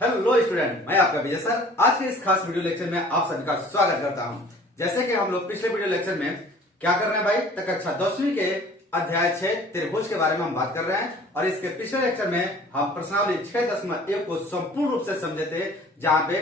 Hello student, मैं आपका विजय sir. आज के इस खास वीडियो लेक्चर में आप सभी का स्वागत करता हूं। जैसे कि हम लोग पिछले वीडियो लेक्चर में क्या कर रहे हैं भाई, तक कक्षा 10वीं के अध्याय 6 त्रिभुज के बारे में हम बात कर रहे हैं। और इसके पिछले लेक्चर में हम प्रश्नावली 6.1 को संपूर्ण रूप से समझे थे, जहां पे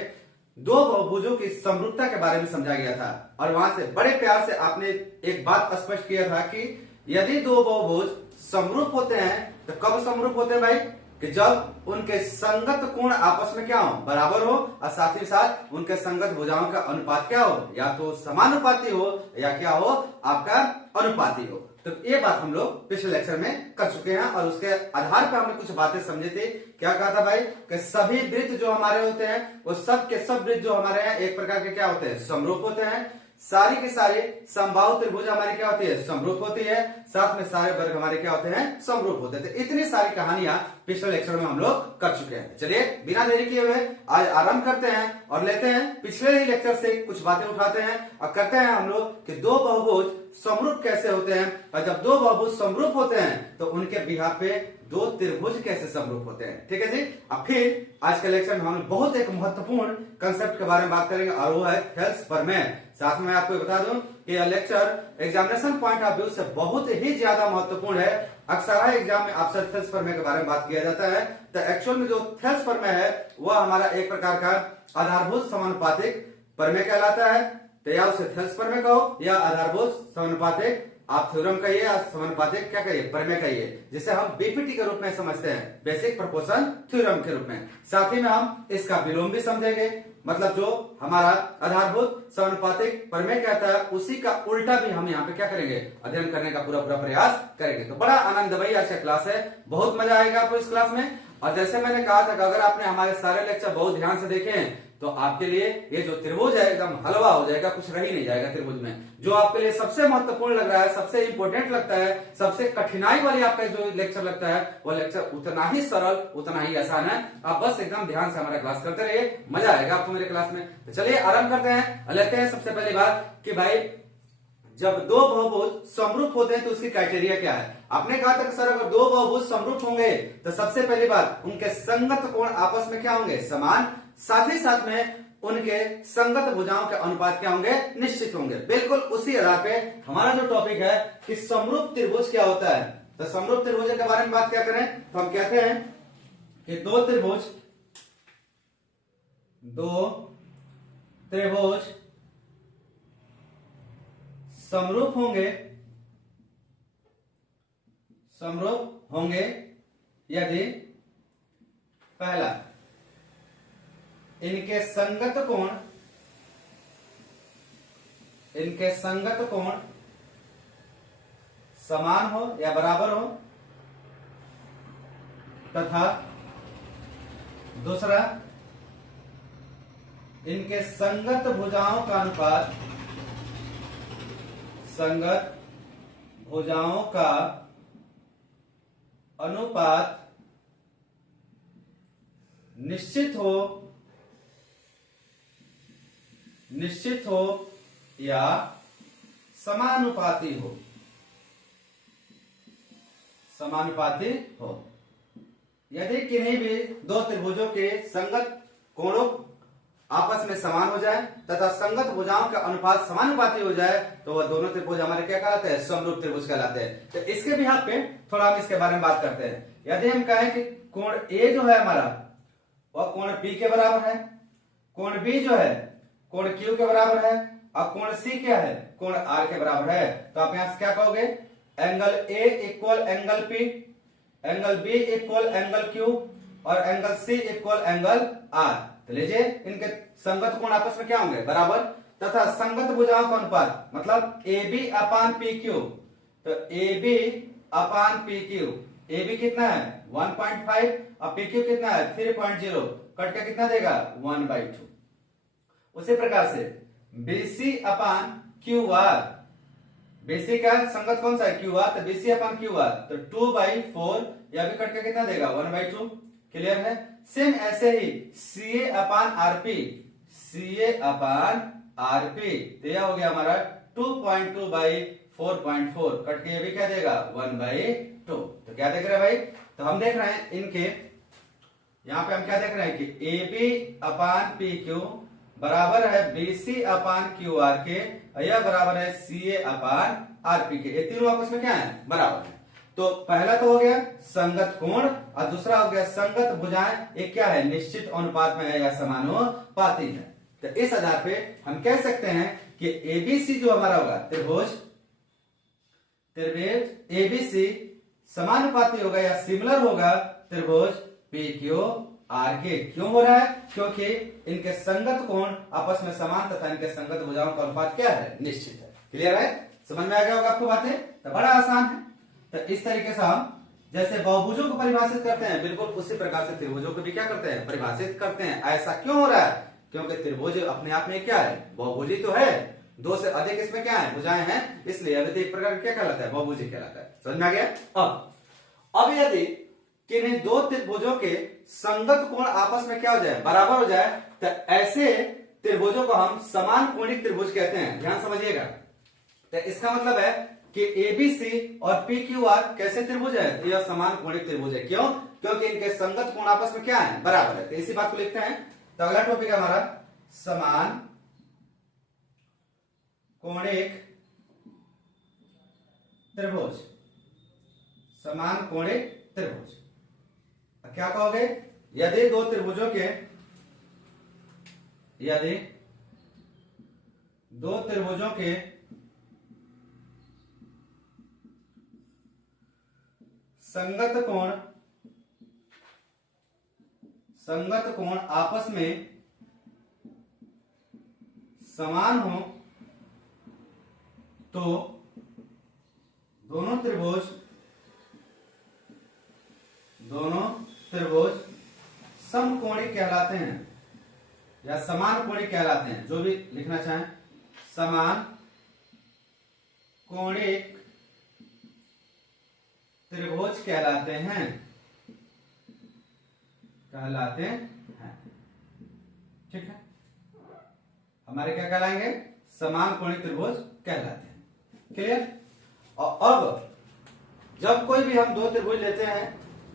दो बहुभुजों की समरूपता के बारे में समझा गया था। और वहां से बड़े प्यार से आपने एक बात स्पष्ट किया था कि यदि दो बहुभुज समरूप होते हैं तो कब समरूप होते हैं भाई, कि जब उनके संगत कोण आपस में क्या हो, बराबर हो, और साथ ही साथ उनके संगत भुजाओं का अनुपात क्या हो, या तो समानुपाती हो या क्या हो, आपका अनुपाती हो। तो ये बात हम लोग पिछले लेक्चर में कर चुके हैं और उसके आधार पर हमने कुछ बातें समझे थे। क्या कहा था भाई, कि सभी वृत्त जो हमारे होते हैं वो सब के सब वृत्त जो हमारे हैं एक प्रकार के क्या होते हैं, समरूप होते हैं। सारी के सारे समबाहु त्रिभुज हमारी क्या होती है, समरूप होती है। साथ में सारे वर्ग हमारे क्या होते हैं, समरूप होते हैं। तो इतनी सारी कहानियां पिछले लेक्चर में हम लोग कर चुके हैं। चलिए बिना देरी किए हुए आज आरंभ करते हैं और लेते हैं पिछले ही लेक्चर से कुछ बातें उठाते हैं और करते हैं हम लोग कि दो बहुभुज समरूप कैसे होते हैं, और जब दो बहुभुज समरूप होते हैं तो उनके बिहार पे दो त्रिभुज कैसे समरूप होते हैं। ठीक है जी। अब फिर आज के लेक्चर में हम बहुत एक महत्वपूर्ण कंसेप्ट के बारे में बात करेंगे और वो है थेल्स प्रमेय। साथ में मैं आपको बता दूं कि यह lecture examination point of view से बहुत ही ज्यादा महत्वपूर्ण है। अक्सर एग्जाम में अक्सर थेल्स प्रमेय के बारे में बात किया जाता है। तो एक्चुअल में जो थेल्स प्रमेय है वह हमारा एक प्रकार का आधारभूत समानुपातिक प्रमेय कहलाता है। तो या उसे थेल्स प्रमेय कहो या आधारभूत समानुपातिक आप थ्योरम कहिए या समानुपातिक क्या कहिए, प्रमेय कहिए, जिसे हम बीपीटी के रूप में समझते हैं, बेसिक प्रोपोर्शन थ्योरम के रूप में। साथ ही में हम इसका विलोम भी समझेंगे, मतलब जो हमारा आधारभूत समानुपातिक प्रमेय कहता है उसी का उल्टा भी हम यहाँ पे क्या करेंगे, अध्ययन करने का पूरा प्रयास करेंगे। तो बड़ा आनंदमयी आज का क्लास है, बहुत मजा आएगा आपको इस क्लास में। और जैसे मैंने कहा था कि अगर आपने हमारे सारे लेक्चर बहुत ध्यान से देखे हैं तो आपके लिए ये जो त्रिभुज है एकदम हलवा हो जाएगा, कुछ रह ही नहीं जाएगा त्रिभुज में। जो आपके लिए सबसे महत्वपूर्ण लग रहा है, सबसे इंपॉर्टेंट लगता है, सबसे कठिनाई वाली आपका जो लेक्चर लगता है वो लेक्चर उतना ही सरल उतना ही आसान है। आप बस एकदम ध्यान से हमारा क्लास करते रहिए, मजा आएगा आपको मेरे क्लास में। तो चलिए आरंभ करते हैं और लेते हैं सबसे पहली बात कि भाई जब दो बहुभुज समरूप होते हैं तो उसकी क्राइटेरिया क्या है। आपने कहा था कि सर अगर दो बहुभुज समरूप होंगे तो सबसे पहली बात उनके संगत कोण आपस में क्या होंगे, समान। साथ ही साथ में उनके संगत भुजाओं के अनुपात क्या होंगे, निश्चित होंगे। बिल्कुल उसी आधार पे हमारा जो टॉपिक है कि समरूप त्रिभुज क्या होता है। तो समरूप त्रिभुज के बारे में बात क्या करें तो हम कहते हैं कि दो त्रिभुज समरूप होंगे यदि पहला इनके संगत कोण समान हो या बराबर हो, तथा दूसरा इनके संगत भुजाओं का अनुपात निश्चित हो या समानुपाती हो। यदि किन्हीं भी दो त्रिभुजों के संगत कोणों आपस में समान हो जाए तथा संगत भुजाओं का अनुपात समानुपाती हो जाए तो वह दोनों त्रिभुज हमारे क्या कहलाते हैं, समरूप त्रिभुज कहलाते हैं। तो इसके भी पे थोड़ा हम इसके बारे में बात करते हैं। यदि हम कहें कि कोण ए जो है हमारा वह कोण बी के बराबर है, कोण बी जो है कोण क्यू के बराबर है, और कोण सी क्या है, कोण आर के बराबर है, तो आप यहां से क्या कहोगे, angle A equal angle P, angle B equal angle Q और angle C equal angle R. तो लीजिए इनके संगत कोण आपस में क्या होंगे, बराबर, तथा संगत भुजाओं का अनुपात मतलब A B upon P Q. तो A B upon P Q, A B कितना है 1.5 और पी क्यू कितना है 3.0, कट के कितना देगा 1/2। उसी प्रकार से BC upon Q are, BC का संगत कौन सा है, क्यू आर, तो बीसी अपान क्यू आर तो 2/4, या भी कट के कितना देगा 1/2। क्लियर है। सेम ऐसे ही सीए अपान आरपी, सीए अपान आरपी तो यह हो गया हमारा 2.2/4.4, कट के ये भी क्या देगा 1/2। तो क्या देख रहे हैं भाई, तो हम देख रहे हैं इनके यहाँ पे हम क्या देख रहे हैं कि A B upon P Q बराबर है B C upon Q R के, यह बराबर है सी ए अपान आर पी के। ये तीनों आपस में क्या है, बराबर है। तो पहला तो हो गया संगत कोण और दूसरा हो गया संगत भुजाएं, एक क्या है, निश्चित अनुपात में है या समानुपाती है। तो इस आधार पे हम कह सकते हैं कि एबीसी जो हमारा होगा त्रिभुज एबीसी समानुपाती होगा या सिमिलर होगा त्रिभुज पी क्यू आर के। क्यों हो रहा है, क्योंकि इनके संगत कोण आपस में समान तथा इनके संगत भुजाओं का अनुपात क्या है, निश्चित है। क्लियर है, समझ में आ गया होगा आपको बातें, तो बड़ा आसान है। तो इस तरीके से हम जैसे बहुभुजों को परिभाषित करते हैं, बिल्कुल उसी प्रकार से त्रिभुजों को भी क्या करते हैं, परिभाषित करते हैं। ऐसा क्यों हो रहा है, क्योंकि त्रिभुज अपने आप में क्या है, बहुभुजी तो है, दो से अधिक इसमें क्या है, भुजाएं हैं, इसलिए अभी एक प्रकार क्या कहलाता है, बहुभुजी कहलाता है। समझ में आ गया। अब यदि किन्हीं दो त्रिभुजों के संगत कोण आपस में क्या हो जाए, बराबर हो जाए, तो ऐसे त्रिभुजों को हम समान कोणिक त्रिभुज कहते हैं। ध्यान समझिएगा। तो इसका मतलब है कि एबीसी और पी क्यू आर कैसे त्रिभुज है, यह समान कोणिक त्रिभुज है। क्यों, क्योंकि इनके संगत कोण आपस में क्या है, बराबर है। तो इसी बात को लिखते हैं। तो अगला टॉपिक है हमारा समान कोणिक त्रिभुज। समान कोणिक त्रिभुज क्या कहोगे, यदि दो त्रिभुजों के संगत कोण आपस में समान हो तो दोनों त्रिभुज समकोणिक कहलाते हैं या समान कोणिक कहलाते हैं, जो भी लिखना चाहें। समान कोणिक त्रिभुज कहलाते हैं ठीक है, हमारे क्या कहलाएंगे, समान कोणिक त्रिभुज कहलाते हैं। क्लियर। और अब जब कोई भी हम दो त्रिभुज लेते हैं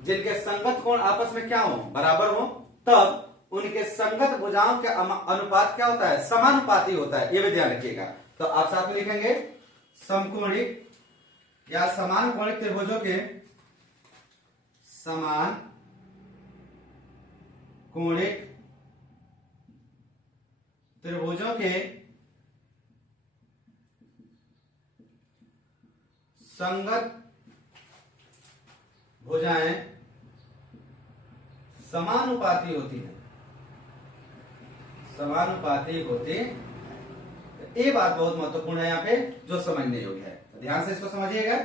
जिनके संगत कोण आपस में क्या हो, बराबर हो, तब उनके संगत भुजाओं के अनुपात क्या होता है, समानुपाती होता है। ये भी ध्यान रखिएगा। तो आप साथ में लिखेंगे समकोणिक या समान कोणिक त्रिभुजों के समान कोणिक त्रिभुजों के संगत भुजाएं समानुपाती होती है, ये बात बहुत महत्वपूर्ण है यहाँ पे, जो समझने योग्य है। तो ध्यान से इसको समझिएगा।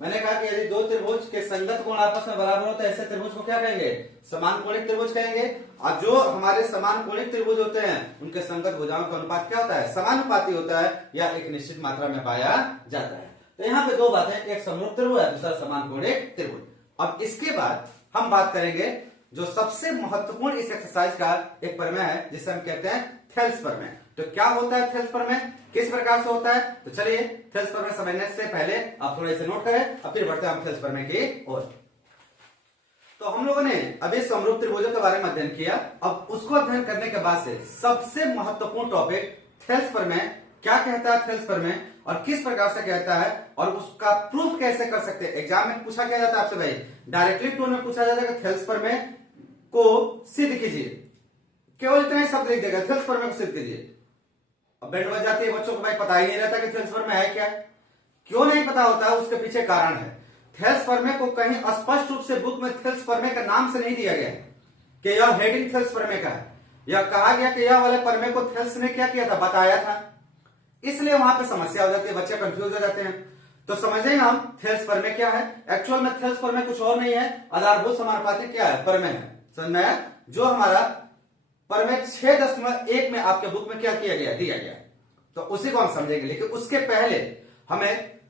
मैंने कहा कि यदि दो त्रिभुज के संगत कोण आपस में बराबर होते हैं, ऐसे त्रिभुज को क्या कहेंगे, समान कोणिक त्रिभुज कहेंगे। और जो हमारे समान कोणिक त्रिभुज होते हैं उनके संगत भुजाओं का अनुपात क्या होता है, समानुपाती होता है या एक निश्चित मात्रा में पाया जाता है। तो यहाँ पे दो बातें, एक समरूप त्रिभुज है, दूसरा समान कोणिक त्रिभुज। अब इसके बाद हम बात करेंगे जो सबसे महत्वपूर्ण इस एक्सरसाइज का एक प्रमेय है, जिसे हम कहते हैं थेल्स प्रमेय। तो क्या होता है थेल्स प्रमेय, किस प्रकार से होता है, तो चलिए थेल्स प्रमेय समझने से पहले आप थोड़ा इसे नोट करें और फिर बढ़ते हैं हम थेल्स प्रमेय की ओर। तो हम लोगों ने अभी समरूप त्रिभुजों के बारे में अध्ययन किया। अब उसको अध्ययन करने के बाद से सबसे महत्वपूर्ण टॉपिक थेल्स प्रमेय, क्या कहता है थेल्स प्रमेय और किस प्रकार से कहता है और उसका प्रूफ कैसे कर सकते हैं। एग्जाम में पूछा क्या जाता है आपसे भाई, डायरेक्टली टू में पूछा जाता है कि थेल्स प्रमेय को सिद्ध कीजिए, केवल इतना ही शब्द लिख देगा, थेल्स प्रमेय को सिद्ध कीजिए। अब बैंड बज जाती है, बच्चों को भाई पता ही नहीं रहता कि थेल्स प्रमेय है क्या। क्यों नहीं पता होता है, उसके पीछे कारण है। थेल्स प्रमेय को कहीं स्पष्ट रूप से बुक में थेल्स प्रमेय का नाम से नहीं दिया गया कि यह हेडिंग थेल्स प्रमेय का है। यह कहा गया कि यह वाले प्रमेय को थेल्स ने क्या किया था, बताया था, इसलिए वहां पे समस्या हो जाती है, बच्चे कंफ्यूज हो जाते हैं। तो समझेंगे हम थेल्स प्रमेय क्या है। एक्चुअल में थेल्स प्रमेय कुछ और नहीं है, आधारभूत समानुपाती क्या है, प्रमेय है। समझ में आया, जो हमारा प्रमेय 6.1 में आपके बुक में क्या किया गया, दिया गया, तो उसी को हम समझेंगे। लेकिन उसके पहले हमें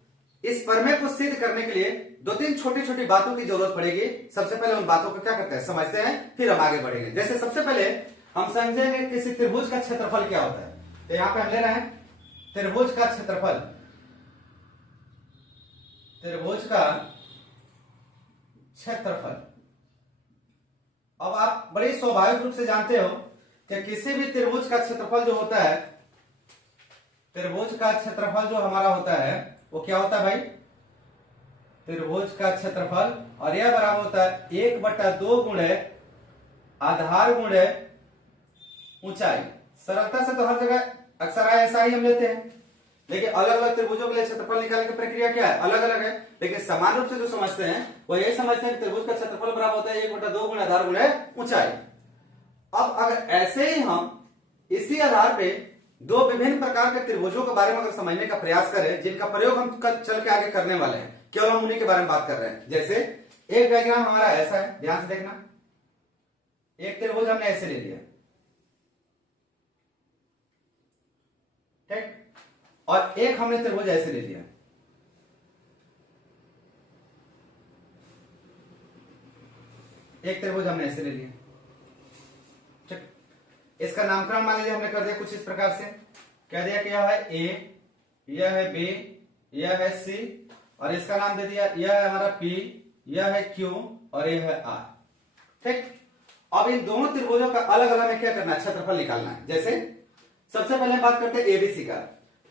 इस प्रमेय को सिद्ध करने के लिए दो तीन छोटी छोटी बातों की जरूरत पड़ेगी। सबसे पहले उन बातों को क्या करते हैं, समझते हैं, फिर हम आगे बढ़ेंगे। जैसे सबसे पहले हम समझेंगे किसी त्रिभुज का क्षेत्रफल क्या होता है। तो यहां पे हम ले रहे हैं त्रिभुज का क्षेत्रफल। त्रिभुज का क्षेत्रफल अब आप बड़े स्वाभाविक रूप से जानते हो कि किसी भी त्रिभुज का क्षेत्रफल जो होता है, त्रिभुज का क्षेत्रफल जो हमारा होता है वो क्या होता है भाई, त्रिभुज का क्षेत्रफल, और यह बराबर होता है 1/2 गुणे आधार गुणे ऊंचाई। सरलता से तो हर जगह अक्सर ऐसा ही हम लेते हैं, लेकिन अलग अलग त्रिभुजों के लिए क्षेत्रफल निकालने की प्रक्रिया क्या है, अलग अलग है। लेकिन समान रूप से जो समझते हैं वो यही समझते हैं कि त्रिभुज का क्षेत्रफल बराबर होता है 1/2 गुणे आधार गुणे ऊंचाई। अब अगर ऐसे ही हम इसी आधार पे दो विभिन्न प्रकार के त्रिभुजों के बारे में अगर समझने का प्रयास करें, जिनका प्रयोग हम चल के आगे करने वाले हैं, केवल हम उन्हीं के बारे में बात कर रहे हैं। जैसे एक डायग्राम हमारा ऐसा है, ध्यान से देखना, एक त्रिभुज हमने ऐसे ले लिया, ठीक, और एक हमने त्रिभुज ऐसे ले लिया। एक त्रिभुज हमने ऐसे ले लिया, ठीक। इसका नामकरण मान लीजिए हमने कर दिया कुछ इस प्रकार से, कह दिया कि यह है ए, यह है बी, यह है सी, और इसका नाम दे दिया, यह है हमारा पी, यह है क्यू और यह है आर, ठीक। अब इन दोनों त्रिभुजों का अलग अलग में क्या करना है, क्षेत्रफल निकालना है। जैसे सबसे पहले बात करते हैं एबीसी का।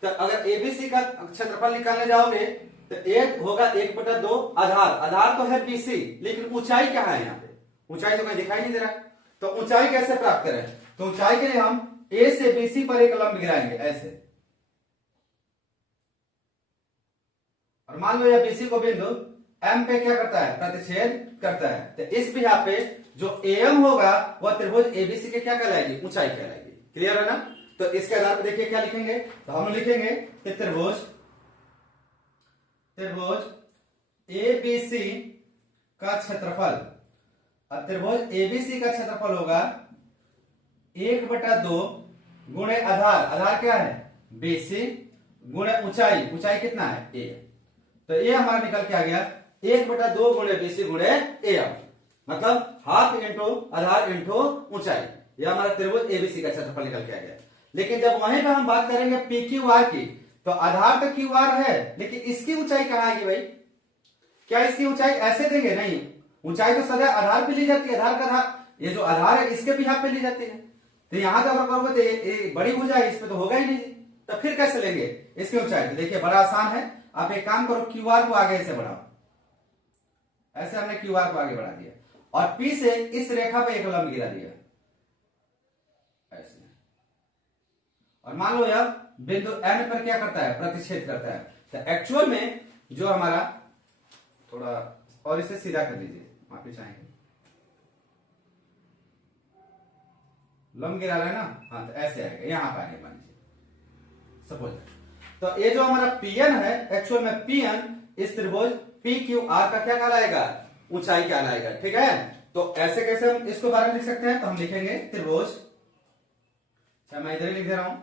तो अगर एबीसी का क्षेत्रफल निकालने जाओगे तो एक होगा 1/2 आधार, आधार तो है बीसी, लेकिन ऊंचाई क्या है, यहाँ पे ऊंचाई तो कहीं दिखाई नहीं दे रहा। तो ऊंचाई कैसे प्राप्त करें, तो ऊंचाई के लिए हम ए से बीसी पर एक लंब गिराएंगे ऐसे, और मान लो यह बीसी को बिंदु एम पे क्या करता है, प्रतिच्छेद करता है। तो इस बिंदु पे जो एम होगा वह त्रिभुज एबीसी के क्या कहलाएगी, ऊंचाई कहलाएगी। क्लियर है ना। तो इसके आधार पर देखिए क्या लिखेंगे, तो हम लिखेंगे कि त्रिभुज एबीसी का क्षेत्रफल, त्रिभुज एबीसी का क्षेत्रफल होगा 1/2 गुणे आधार, आधार क्या है बीसी, गुणे ऊंचाई, ऊंचाई कितना है ए। तो ये हमारा निकल के आ गया 1/2 गुणे बीसी गुणे एम, मतलब हाफ इंटू आधार इंटू ऊंचाई। यह हमारा त्रिभुज एबीसी का क्षेत्रफल निकल के आ गया। लेकिन जब वहीं पे हम बात करेंगे पी क्यू आर की, तो आधार तो क्यू आर है, लेकिन इसकी ऊंचाई कहां आएगी भाई, क्या इसकी ऊंचाई ऐसे देंगे, नहीं, ऊंचाई तो सदा आधार पे ली जाती है, आधार का आधार, ये जो आधार है इसके भी हाथ पे ली जाती है। तो यहां तो अगर करोगे तो ये बड़ी भुजा है, इस पे तो होगा ही नहीं, तो फिर कैसे लेंगे इसकी ऊंचाई। तो देखिए बड़ा आसान है, आप एक काम करो, क्यू आर को आगे ऐसे बढ़ाओ, ऐसे हमने क्यू आर को आगे बढ़ा दिया, और पी से इस रेखा पे एक लंब गिरा दिया ऐसे, और मान लो यह बिंदु एन पर क्या करता है, प्रतिच्छेद करता है। तो एक्चुअल में जो हमारा, थोड़ा और इसे सीधा कर लीजिए, माफी चाहेंगे, लंब गिरा रहा है ना, हाँ, तो ऐसे आएगा, यहां पर आगे मान लीजिए सपोज। तो ये जो हमारा पीएन है, एक्चुअल में पीएन इस त्रिभुज पी क्यू आर का क्या कहलाएगा, ऊंचाई कहलाएगा, ठीक है। तो ऐसे कैसे हम इसको बारे में लिख सकते हैं, तो हम लिखेंगे त्रिभुज, मैं इधर ही लिख दे रहा हूं,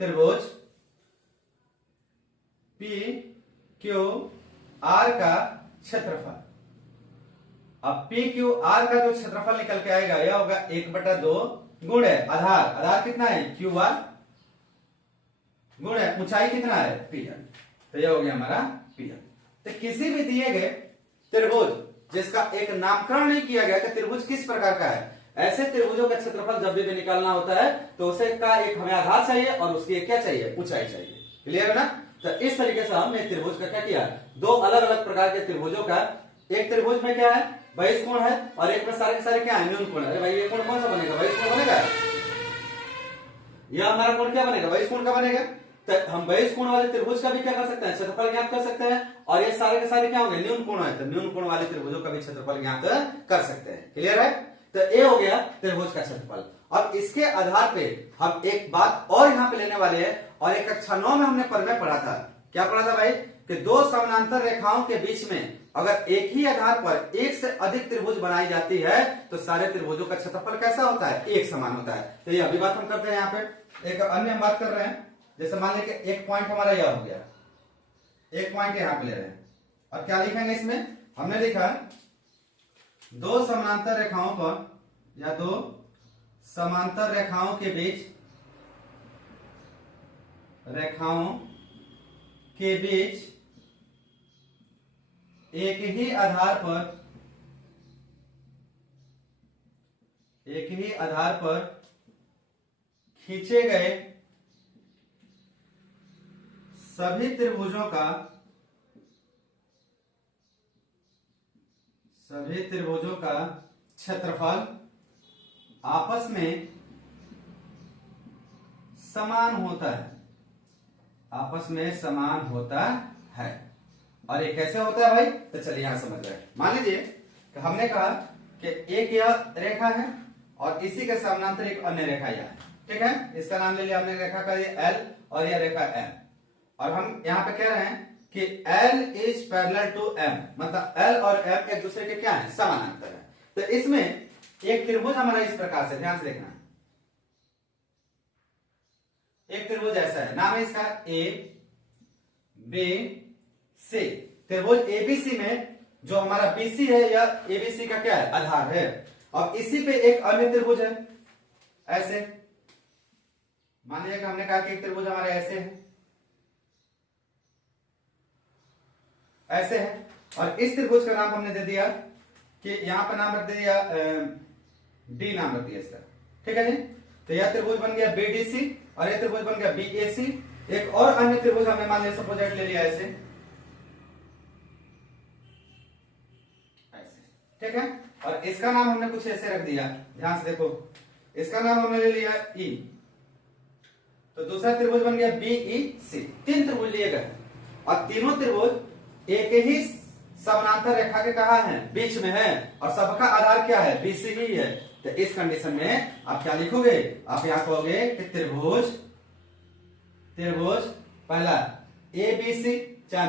त्रिभुज पी क्यू आर का क्षेत्रफल। अब पी क्यू आर का जो क्षेत्रफल निकल के आएगा यह होगा 1/2 गुणे आधार, आधार कितना है क्यू आर, गुणे ऊंचाई कितना है पीएन। तो यह हो गया हमारा पीएन। तो किसी भी दिए गए त्रिभुज जिसका एक नामकरण नहीं किया गया कि त्रिभुज किस प्रकार का है, ऐसे त्रिभुजों का क्षेत्रफल जब भी निकालना होता है तो उसे का एक हमें आधार चाहिए और उसकी एक क्या चाहिए, ऊंचाई चाहिए। क्लियर है ना। तो इस तरीके से हमने त्रिभुज का क्या किया, दो अलग अलग प्रकार के त्रिभुजों का, एक त्रिभुज में क्या है बहिष कोण है, और एक में सारे के सारे क्या है न्यून कोण है। अरे भाई ये कोण कौन सा बनेगा, बहिष कोण बनेगा, यह हमारा कोण क्या बनेगा, बहिष कोण का बनेगा। तो हम बहिष कोण वाले त्रिभुज का भी क्या कर सकते हैं, क्षेत्रफल ज्ञात कर सकते हैं, और ये सारे के सारे क्या होंगे न्यून कोण है, तो न्यून कोण वाले त्रिभुजों का भी क्षेत्रफल ज्ञात कर सकते हैं। क्लियर है। तो ये हो गया त्रिभुज का क्षेत्रफल। अब इसके आधार पे हम एक बात और यहां पे लेने वाले हैं, और एक कक्षा 9 में हमने परिमेय पढ़ा था, क्या पढ़ा था भाई, कि दो समानांतर रेखाओं के बीच में अगर एक ही आधार पर एक से अधिक त्रिभुज बनाई जाती है तो सारे त्रिभुजों का क्षेत्रफल कैसा होता है, एक समान होता है। तो ये अभी बात हम करते हैं। यहाँ पे एक अन्य हम बात कर रहे हैं, जैसे मान लें कि एक पॉइंट हमारा यह हो गया, एक पॉइंट यहां पे ले रहे हैं, और क्या लिखेंगे इसमें, हमने लिखा दो समानांतर रेखाओं पर या दो समांतर रेखाओं के बीच, रेखाओं के बीच एक ही आधार पर एक ही आधार पर खींचे गए सभी त्रिभुजों का क्षेत्रफल आपस में समान होता है। आपस में समान होता है। और ये कैसे होता है भाई? तो चलिए यहां समझ रहे हैं। मान लीजिए कि हमने कहा कि एक यह रेखा है और इसी के समानांतर एक अन्य रेखा यह है। ठीक है, इसका नाम ले लिया हमने रेखा का ये L और यह रेखा M। और हम यहाँ पे कह रहे हैं कि L is parallel to M, मतलब L और M एक दूसरे के क्या है? समानांतर है। तो इसमें एक त्रिभुज हमारा इस प्रकार से, ध्यान से देखना, एक त्रिभुज ऐसा है, नाम है इसका ABC। त्रिभुज ABC में जो हमारा BC है या ABC का क्या है? आधार है। और इसी पे एक अन्य त्रिभुज है ऐसे, मान लीजिए कि हमने कहा कि एक त्रिभुज हमारे ऐसे है, ऐसे है। और इस त्रिभुज का नाम हमने दे दिया कि यहां पर नाम रख दिया D नाम रख दिया इसका। ठीक है जी, तो यह त्रिभुज बन गया BDC और यह त्रिभुज बन गया BAC। एक और अन्य त्रिभुज हमने मान लिया सपोज ले लिया ऐसे, ऐसे। ठीक है, और इसका नाम हमने कुछ ऐसे रख दिया, ध्यान से देखो, इसका नाम हमने ले लिया E। तो दूसरा त्रिभुज बन गया BEC। तीन त्रिभुज लिए गए और तीनों त्रिभुज एक ही समानांतर रेखा के कहा है? बीच में है। और सबका आधार क्या है? BC ही है। तो इस कंडीशन में आप क्या लिखोगे? आप यहां कहोगे कि त्रिभुज पहला ABC चाहे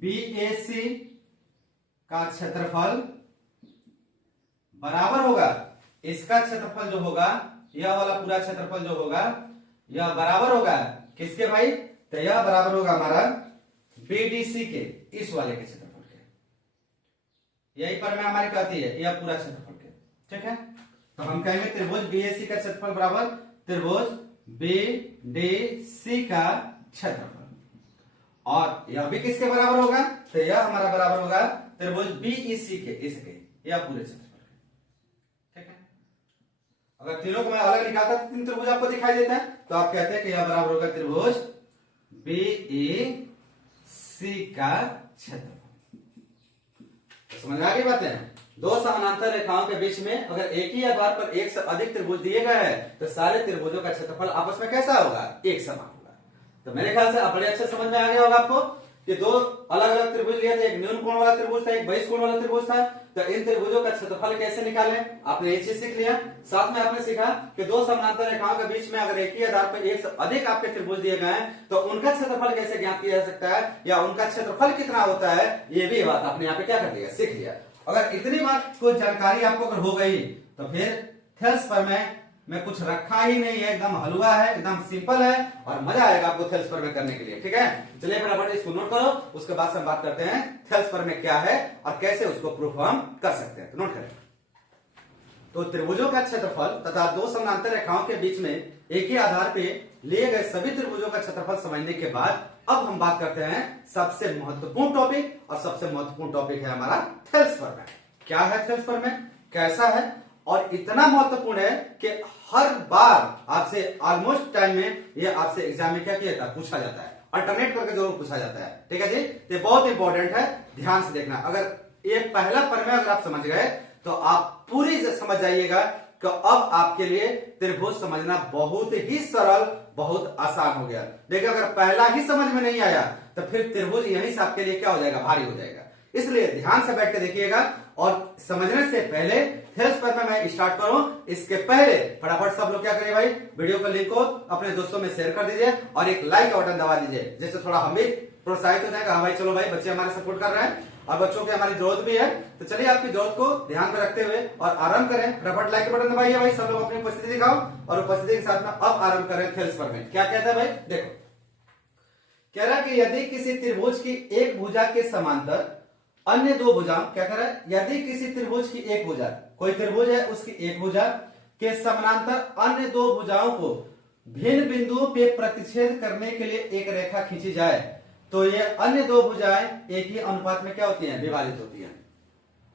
BAC का क्षेत्रफल बराबर होगा, इसका क्षेत्रफल जो होगा, यह वाला पूरा क्षेत्रफल जो होगा, यह बराबर होगा किसके भाई? तो यह बराबर होगा हमारा BDC के, इस वाले के क्षेत्रफल के। यही पर में हमारी कहती है यह पूरा क्षेत्रफल के। ठीक है, तो हम कहेंगे त्रिभुज BAC का क्षेत्रफल बराबर त्रिभुज BDC का क्षेत्रफल। और यह भी किसके बराबर होगा? तो यह हमारा बराबर होगा त्रिभुज BEC के, इसके, यह पूरे क्षेत्रफल के। ठीक है, अगर तीनों को मैं अलग निकालता तो तीन त्रिभुज आपको दिखाई देता है, तो आप कहते हैं कि यह बराबर होगा त्रिभुज BEC का क्षेत्रफल। तो समझ में आ गई बातें? दो समानांतर रेखाओं के बीच में अगर एक ही आधार पर एक से अधिक त्रिभुज दिए गए हैं तो सारे त्रिभुजों का क्षेत्रफल आपस में कैसा होगा? एक समान होगा। तो मेरे ख्याल से आप बड़े अच्छे समझ में आ गया होगा आपको कि दो अलग अलग त्रिभुज लिए थे, एक न्यून कोण वाला त्रिभुज था, एक बहिष कोण वाला त्रिभुज था। तो इन त्रिभुजों का क्षेत्रफल कैसे निकालें, आपने ये चीज सीख लिया। साथ में आपने सीखा कि दो समानांतर रेखाओं के बीच में अगर एक ही आधार पर एक से अधिक आपके त्रिभुज दिए गए हैं तो उनका क्षेत्रफल कैसे ज्ञात किया जा सकता है या उनका क्षेत्रफल कितना होता है, ये भी बात आपने यहाँ पे क्या कर लिया? सीख लिया। अगर इतनी बात को जानकारी आपको अगर हो गई तो फिर थेल्स प्रमेय में कुछ रखा ही नहीं है, एकदम हलवा है, एकदम सिंपल है और मजा आएगा आपको थेल्स प्रमेय करने के लिए। ठीक है, चलिए फटाफट इसको नोट करो, उसके बाद से हम बात करते हैं थेल्स प्रमेय क्या है और कैसे उसको प्रूफ हम कर सकते हैं। तो नोट करें, तो त्रिभुजों का क्षेत्रफल तथा दो समानांतर रेखाओं के बीच में एक ही आधार पे लिए गए सभी त्रिभुजों का क्षेत्रफल समझने के बाद अब हम बात करते हैं सबसे महत्वपूर्ण टॉपिक, और सबसे महत्वपूर्ण टॉपिक है हमारा थेल्स प्रमेय। क्या है थेल्स प्रमेय, कैसा है, और इतना महत्वपूर्ण है कि हर बार आपसे ऑलमोस्ट टाइम में ये आपसे एग्जाम में क्या किया जाता है? पूछा जाता है, अल्टरनेट करके जरूर पूछा जाता है। ठीक है जी, ये बहुत इंपॉर्टेंट है, ध्यान से देखना। अगर ये पहला प्रमेय अगर आप समझ गए तो आप पूरी से समझ जाइएगा कि अब आपके लिए त्रिभुज समझना बहुत ही सरल, बहुत आसान हो गया। देखिए, अगर पहला ही समझ में नहीं आया तो फिर त्रिभुज यहीं से आपके लिए क्या हो जाएगा? भारी हो जाएगा। इसलिए ध्यान से बैठ के देखिएगा और समझने से पहले थेल्स प्रमेय मैं स्टार्ट करूं इसके पहले फटाफट सब लोग क्या करिए भाई, वीडियो को लिंक को अपने दोस्तों में शेयर कर दीजिए और एक लाइक बटन दबा दीजिए, जिससे थोड़ा हम भी प्रोत्साहित हो जाएगा। हाँ भाई, चलो भाई, बच्चे हमारे सपोर्ट कर रहे हैं और बच्चों की हमारी जरूरत भी है। तो चलिए आपकी जरूरत को ध्यान में रखते हुए और आरंभ करें। फटाफट लाइक बटन दबाइए भाई, सब लोग अपनी उपस्थिति दिखाओ और उपस्थिति के साथ में अब आरंभ करें थेल्स प्रमेय। क्या कहता है भाई, देखो, कह रहा कि यदि किसी त्रिभुज की एक भुजा के समांतर अन्य दो भुजाओं, क्या कह रहा है? यदि किसी त्रिभुज की एक भुजा, कोई त्रिभुज है उसकी एक भुजा के समानांतर अन्य दो भुजाओं को भिन्न बिंदुओं पे प्रतिच्छेद करने के लिए एक रेखा खींची जाए तो ये अन्य दो भुजाएं एक ही अनुपात में क्या होती हैं? विभाजित होती हैं।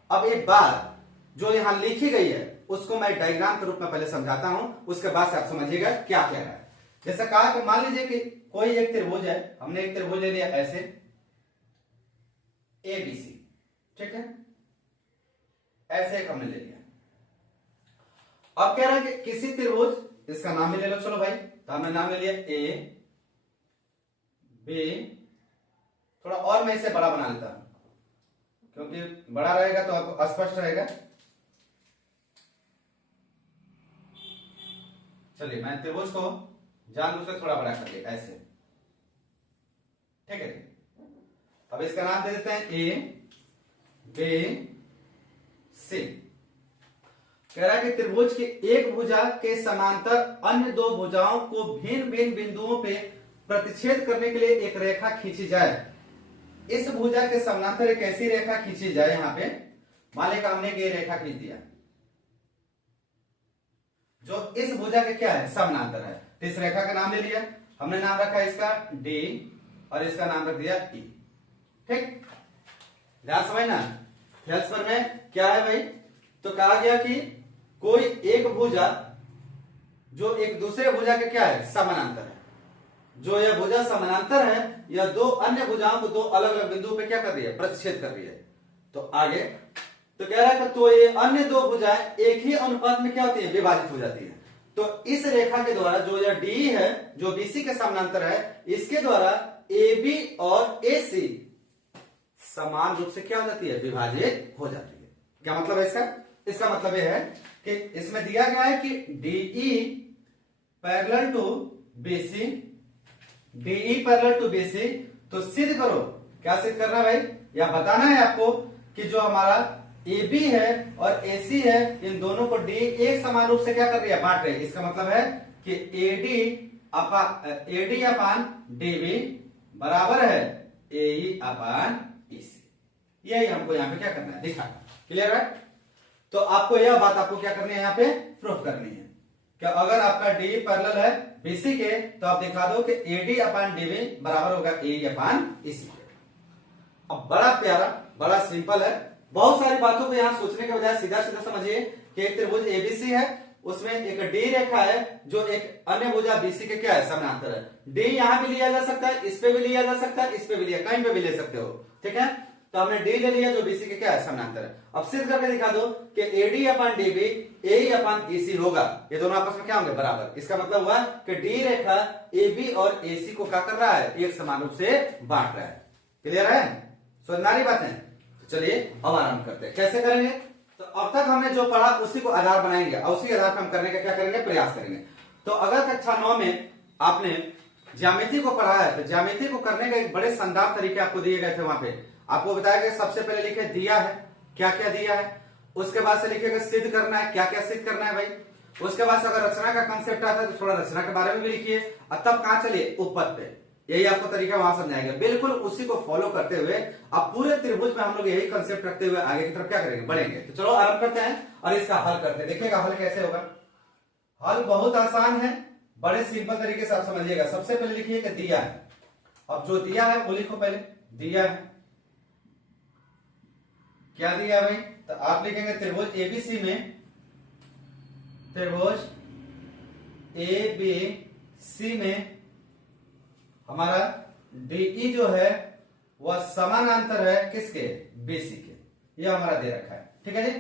अब एक बात जो यहां लिखी गई है उसको मैं डायग्राम के रूप में पहले समझाता हूं, उसके बाद से आप समझिएगा क्या कह रहा है। जैसे कहा कि मान लीजिए कि कोई एक त्रिभुज है, हमने एक त्रिभुज ले लिया ऐसे ABC, ठीक है, ऐसे एक हमने ले लिया। अब कह रहा है कि किसी त्रिभुज, इसका नाम ही ले लो, चलो भाई, तो हमने नाम ले लिया A B, थोड़ा और मैं इसे बड़ा बना लेता हूं क्योंकि बड़ा रहेगा तो आपको अस्पष्ट रहेगा। चलिए मैं त्रिभुज को जानबूझकर थोड़ा बड़ा कर दिया ऐसे, ठीक है। अब इसका नाम दे देते हैं A B C। कह रहा है कि त्रिभुज की एक भुजा के समांतर अन्य दो भुजाओं को भिन्न भिन्न बिंदुओं पे प्रतिच्छेद करने के लिए एक रेखा खींची जाए। इस भुजा के समानांतर एक ऐसी रेखा खींची जाए, यहां पे मान लें हमने ये रेखा खींच दिया जो इस भुजा के क्या है, समानांतर है। तो इस रेखा का नाम ले लिया हमने, नाम रखा इसका D और इसका नाम रख दिया E, ठीक। ध्यान समझना, हेल्सपर में क्या है भाई, तो कहा गया कि कोई एक भुजा जो एक दूसरे भुजा के क्या है, समानांतर है, जो यह भुजा समानांतर है, यह दो अन्य भुजाओं को दो अलग अलग बिंदुओं पे क्या कर रही है, प्रतिच्छेद कर रही है। तो आगे तो कह रहा है तो ये अन्य दो भुजाएं एक ही अनुपात में क्या होती है, विभाजित हो जाती है। तो इस रेखा के द्वारा जो यह D है, जो BC के समानांतर है, इसके द्वारा AB और AC समान रूप से क्या हो जाती है, विभाजित हो जाती है। क्या मतलब है इसका, इसका मतलब यह है कि इसमें दिया गया है कि DE parallel to BC, DE parallel to BC, तो सिद्ध करो, क्या सिद्ध करना है भाई, या बताना है आपको कि जो हमारा AB है और AC है, इन दोनों को D एक समान रूप से क्या कर रही है, बांट रही है। इसका मतलब है कि AD अपान DB बराबर है AE अपान EC। यही हमको यहाँ पे क्या करना है, दिखा। क्लियर है। तो आपको यह बात आपको क्या करनी है, यहाँ पे प्रूफ करनी है कि अगर आपका D पैरेलल है BC के, तो आप दिखा दो कि AD अपान DB बराबर होगा AE अपान EC के। अब बड़ा प्यारा, बड़ा सिंपल है, बहुत सारी बातों को यहां सोचने के बजाय सीधा सीधा समझिए कि एक त्रिभुज ABC है, उसमें एक D रेखा है जो एक अन्य भुजा BC के क्या है, समानांतर है। D यहां भी लिया जा सकता है, इस पे भी लिया जा सकता है, इस पे भी लिया, कहीं पे भी ले सकते हो, ठीक है। तो हमने D ले लिया जो BC के क्या है, समानांतर है। अब सिद्ध करके दिखा दो कि AD अपान DB AE अपान EC होगा, ये दोनों आपस में क्या होंगे, बराबर। इसका मतलब हुआ कि D रेखा AB और AC को क्या कर रहा है, एक समान रूप से बांट रहा है। क्लियर है, समझदारी बात है। चलिए अब आरंभ करते हैं, कैसे करेंगे। तो अब तक हमने जो पढ़ा उसी को आधार बनाएंगे और उसी आधार पर हम करने का क्या करेंगे, प्रयास करेंगे। तो अगर कक्षा 9 में आपने ज्यामिति को पढ़ा है, तो ज्यामिति को करने के एक बड़े शानदार तरीके आपको दिए गए थे। वहां पे आपको बताया गया सबसे पहले लिखे दिया है, क्या क्या दिया है, उसके बाद से लिखेगा सिद्ध करना है, क्या क्या सिद्ध करना है भाई। उसके बाद से अगर रचना का कंसेप्ट आता है तो थोड़ा रचना के बारे में भी लिखिए, और तब कहां चलिए, उपपद पे। यही आपको तरीका वहां समझाएंगे, बिल्कुल उसी को फॉलो करते हुए अब पूरे त्रिभुज में हम लोग यही कंसेप्ट रखते हुए आगे की तरफ क्या करेंगे, बढ़ेंगे। तो चलो आरंभ करते हैं और इसका हल करते हैं। देखिएगा हल कैसे होगा। हल बहुत आसान है, बड़े सिंपल तरीके से आप समझिएगा। सबसे पहले लिखिए कि दिया है, अब जो दिया है वो लिखो पहले, दिया है, क्या दिया भाई, तो आप लिखेंगे त्रिभुज ABC में, त्रिभुज ABC में हमारा DE जो है वह समानांतर है किसके, BC के, यह हमारा दे रखा है, ठीक है जी।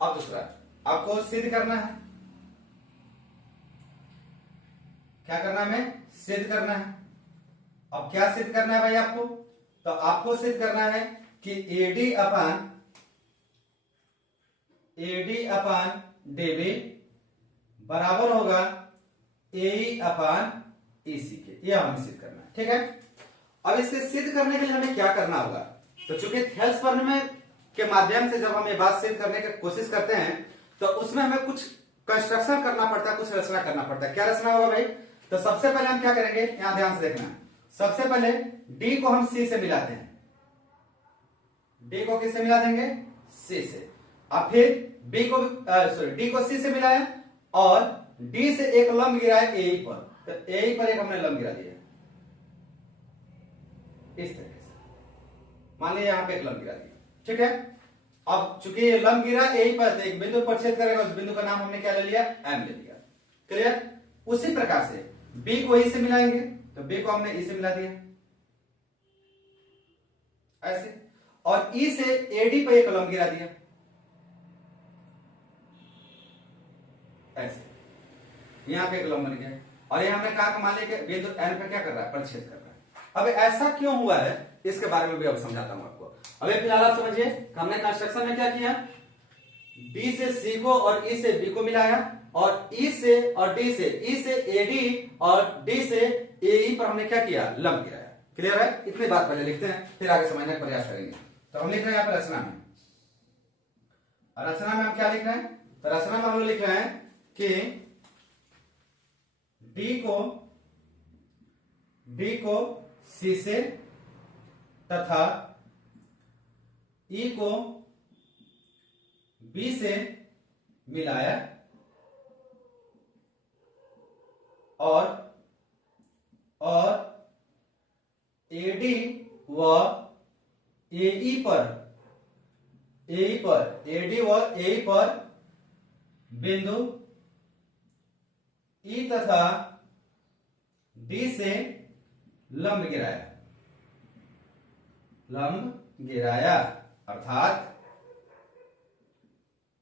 अब दूसरा आपको सिद्ध करना है, क्या करना है, हमें सिद्ध करना है। अब क्या सिद्ध करना है भाई आपको, तो आपको सिद्ध करना है कि AD अपान DB बराबर होगा AE अपान EC के, यह हमें सिद्ध करना है, ठीक है। अब इसे सिद्ध करने के लिए हमें क्या करना होगा, तो चूंकि थेल्स प्रमेय के माध्यम से जब हम ये बात सिद्ध करने की कोशिश करते हैं तो उसमें हमें कुछ कंस्ट्रक्शन करना पड़ता है, कुछ रचना करना पड़ता है। क्या रचना होगा भाई, तो सबसे पहले हम क्या करेंगे, यहां ध्यान से देखना। सबसे पहले D को हम C से मिलाते हैं, D को किससे मिला देंगे, C से। अब फिर D को C से मिलाया और D से एक लंब गिरा है AE पर, तो AE पर एक हमने लंब गिरा दिया इस तरीके से, मान लीजिए यहां पे एक लंब गिरा दिया, ठीक है। अब चूंकि ये लंब गिरा यही पर एक बिंदु पर छेद करेगा, उस बिंदु का नाम हमने क्या ले लिया, एम ले लिया। क्लियर। उसी प्रकार से बी को ई से मिलाएंगे, तो बी को हमने ई से मिला दिया ऐसे, और ई से एडी पर एक लंब गिरा दिया ऐसे, यहां पे एक लंब बन गया। और यहां हमने कहा मान लिया कि बिंदु एन पे क्या कर रहा है, परिच्छेद कर रहा है। अब ऐसा क्यों हुआ है इसके बारे में भी अब समझाता हूं आपको। अभी फिलहाल आप समझिए, हमने कंस्ट्रक्शन में क्या किया, बी से सी को और ई से बी को मिलाया, और ई से और डी से, ई से एडी और डी से एई पर हमने क्या किया, लंब गिराया। क्लियर है। इतनी बात पहले लिखते हैं, फिर आगे समझने का प्रयास करेंगे। तो हम लिख रहे हैं यहाँ पर रचना में, और रचना में हम क्या लिख रहे हैं, तो रचना में हम लोग लिख रहे हैं कि डी को सी से तथा ई को बी से मिलाया, और एडी व एई पर बिंदु ई तथा डी से लंब गिराया,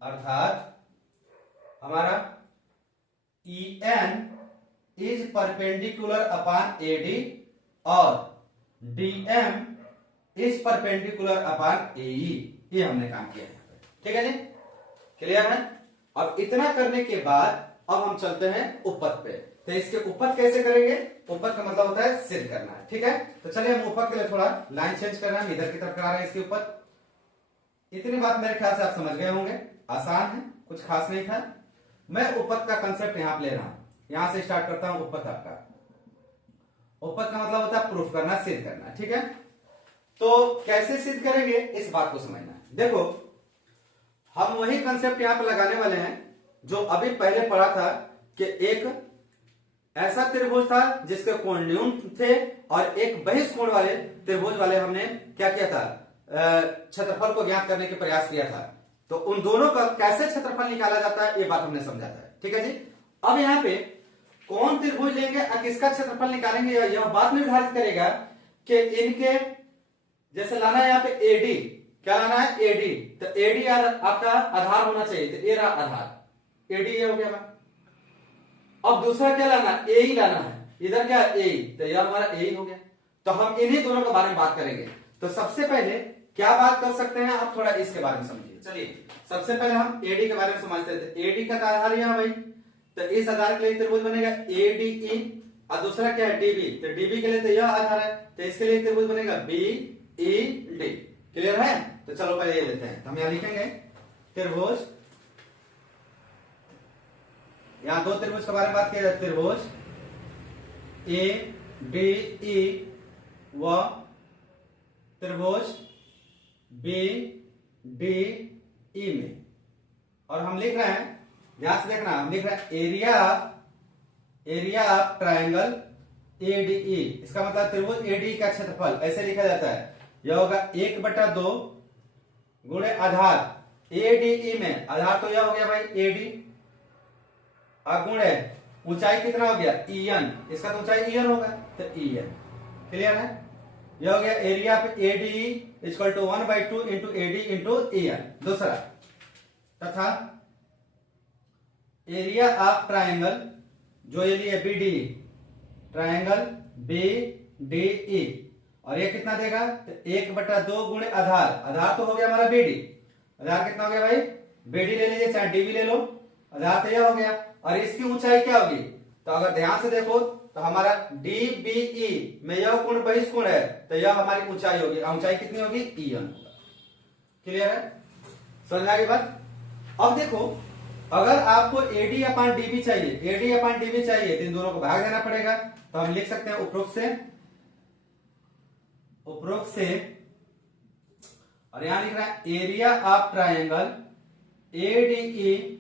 अर्थात हमारा E N is perpendicular upon AD और DM is perpendicular upon AE. ये हमने काम किया है। ठीक है जी, क्लियर है। अब इतना करने के बाद अब हम चलते हैं उपपद पे। तो इसके उपपद कैसे करेंगे, उपपद का मतलब होता है सिद्ध करना है। ठीक है, तो चलिए हम उपपद के लिए थोड़ा लाइन चेंज कर रहे हैं, इधर की तरफ करा रहे हैं इसके उपपद। इतनी बात मेरे ख्याल से आप समझ गए होंगे, आसान है, कुछ खास नहीं था। मैं उपपद का कंसेप्ट यहां पे ले रहा हूं, यहां से स्टार्ट करता हूं। उपपद आपका, उपपद का मतलब होता है प्रूफ करना, सिद्ध करना। ठीक है, तो कैसे सिद्ध करेंगे इस बात को समझना है। देखो, हम वही कंसेप्ट यहां पर लगाने वाले हैं जो अभी पहले पढ़ा था कि एक ऐसा त्रिभुज था जिसके कोण न्यून थे, और एक बहिष्कोण वाले त्रिभुज वाले हमने क्या किया था, क्षेत्रफल को ज्ञात करने के प्रयास किया था। तो उन दोनों का कैसे क्षेत्रफल निकाला जाता है ये बात हमने समझा था। ठीक है जी, अब यहाँ पे कौन त्रिभुज लेंगे और किसका क्षेत्रफल निकालेंगे, यह बात निर्धारित करेगा कि इनके जैसे लाना है यहाँ पे एडी, क्या लाना है, एडी। तो एडी आपका आधार होना चाहिए, तो ए रहा आधार, एडी ये हो गया। अब दूसरा क्या लाना, ए ही लाना है, इधर क्या ए, तो यह हमारा ए हो गया। तो हम इन्हीं दोनों के बारे में बात करेंगे। तो सबसे पहले क्या बात कर सकते हैं आप, थोड़ा इसके बारे में समझिए। चलिए सबसे पहले हम एडी के बारे में समझते हैं। एडी का आधार यहां भाई, तो इस आधार के लिए त्रिभुज बनेगा एडीई, और दूसरा क्या है डीबी, तो डीबी के लिए तो यह आधार है, तो इसके लिए त्रिभुज बनेगा बी ई डी। क्लियर है। तो चलो पहले ये लेते हैं, तो हम यहां लिखेंगे त्रिभुज, यहां दो त्रिभुज के बारे में बात की जाए, त्रिभुज ए डी ई व त्रिभुज बी डी ई में। और हम लिख रहे हैं, ध्यान से देखना, हम लिख रहे हैं एरिया ऑफ ट्रायंगल एडीई। इसका मतलब त्रिभुज एडी का क्षेत्रफल ऐसे लिखा जाता है, यह होगा 1/2 गुणे आधार एडीई में, आधार तो यह हो गया भाई एडी, गुणे ऊंचाई कितना हो गया ईएन, इसका तो ऊंचाई ईएन होगा, तो ईएन। क्लियर है। यह हो गया area of ADE equal to 1/2 into AD into EN. दूसरा, तथा एरिया ऑफ ट्रायंगल जो ये लिए BD, triangle B D E, और ये कितना देगा, तो 1/2 गुणे आधार, आधार तो हो गया हमारा बीडी, आधार कितना हो गया भाई, बीडी ले लीजिए चाहे डीबी ले लो, आधार तो यह हो गया। और इसकी ऊंचाई क्या होगी, तो अगर ध्यान से देखो तो हमारा डीबीई में यह कोण बहिष्कोण है, तो यह हमारी ऊंचाई होगी, ऊंचाई कितनी होगी ईएन होगा। क्लियर है, समझ आ गई बात। अब देखो, अगर आपको एडी अपान डीबी चाहिए, एडी अपान डीबी चाहिए, तो इन दोनों को भाग देना पड़ेगा। तो हम लिख सकते हैं उपरोक्त से, और यहां लिख रहा है एरिया ऑफ ट्रायंगल एडीई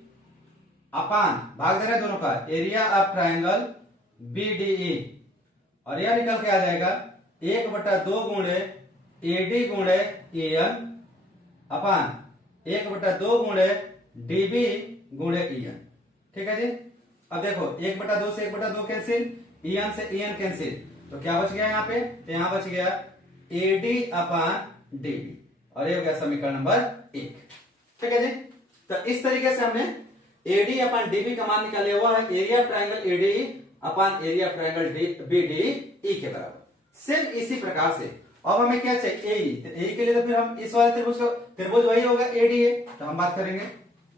अपान, भाग दे रहे हैं दोनों का, एरिया ऑफ ट्रायंगल बीडीई, और यह निकल के आ जाएगा 1/2 गुणे एडी गुणे एन अपान 1/2 गुणे डीबी गुणे ईएन। ठीक है जी। अब देखो 1/2 से 1/2 कैंसिल, ईएन से ईएन कैंसिल, तो क्या बच गया यहाँ पे, तो यहाँ बच गया एडी अपान डीबी, और ये हो गया समीकरण नंबर 1। ठीक है जी। तो इस तरीके से हमने एडी अपान डीबी का मान निकाले हुआ है एरिया ट्रायंगल एडी अपान एरिया ट्रायंगल बीडी ई के बराबर। सिर्फ इसी प्रकार से अब हमें क्या चाहिए, एई, तो एई के लिए तो फिर हम इस वाले त्रिभुज का त्रिभुज वही होगा एडी है, तो हम बात करेंगे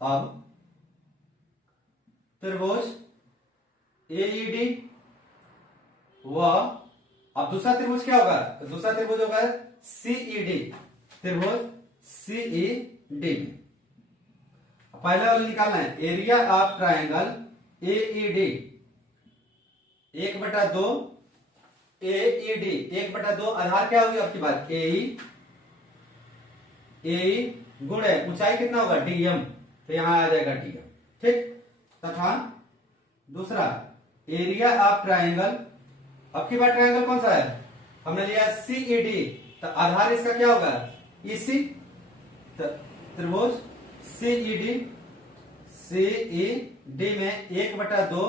अब त्रिभुज एईडी व अब दूसरा त्रिभुज क्या होगा, तो दूसरा त्रिभुज होगा सीईडी, त्रिभुज सीईडी में पहले वाले निकालना है area of triangle AED 1/2 AED 1/2 आधार क्या होगी आपकी बात एई गुणे ऊंचाई कितना होगा डीएम, तो यहां आ जाएगा डीएम। ठीक, तथा दूसरा एरिया ऑफ ट्रायंगल, अब की बार ट्रायंगल कौन सा है, हमने लिया सीईडी, तो आधार इसका क्या होगा ईसी, त्रिभुज सीईडी सीईडी में 1/2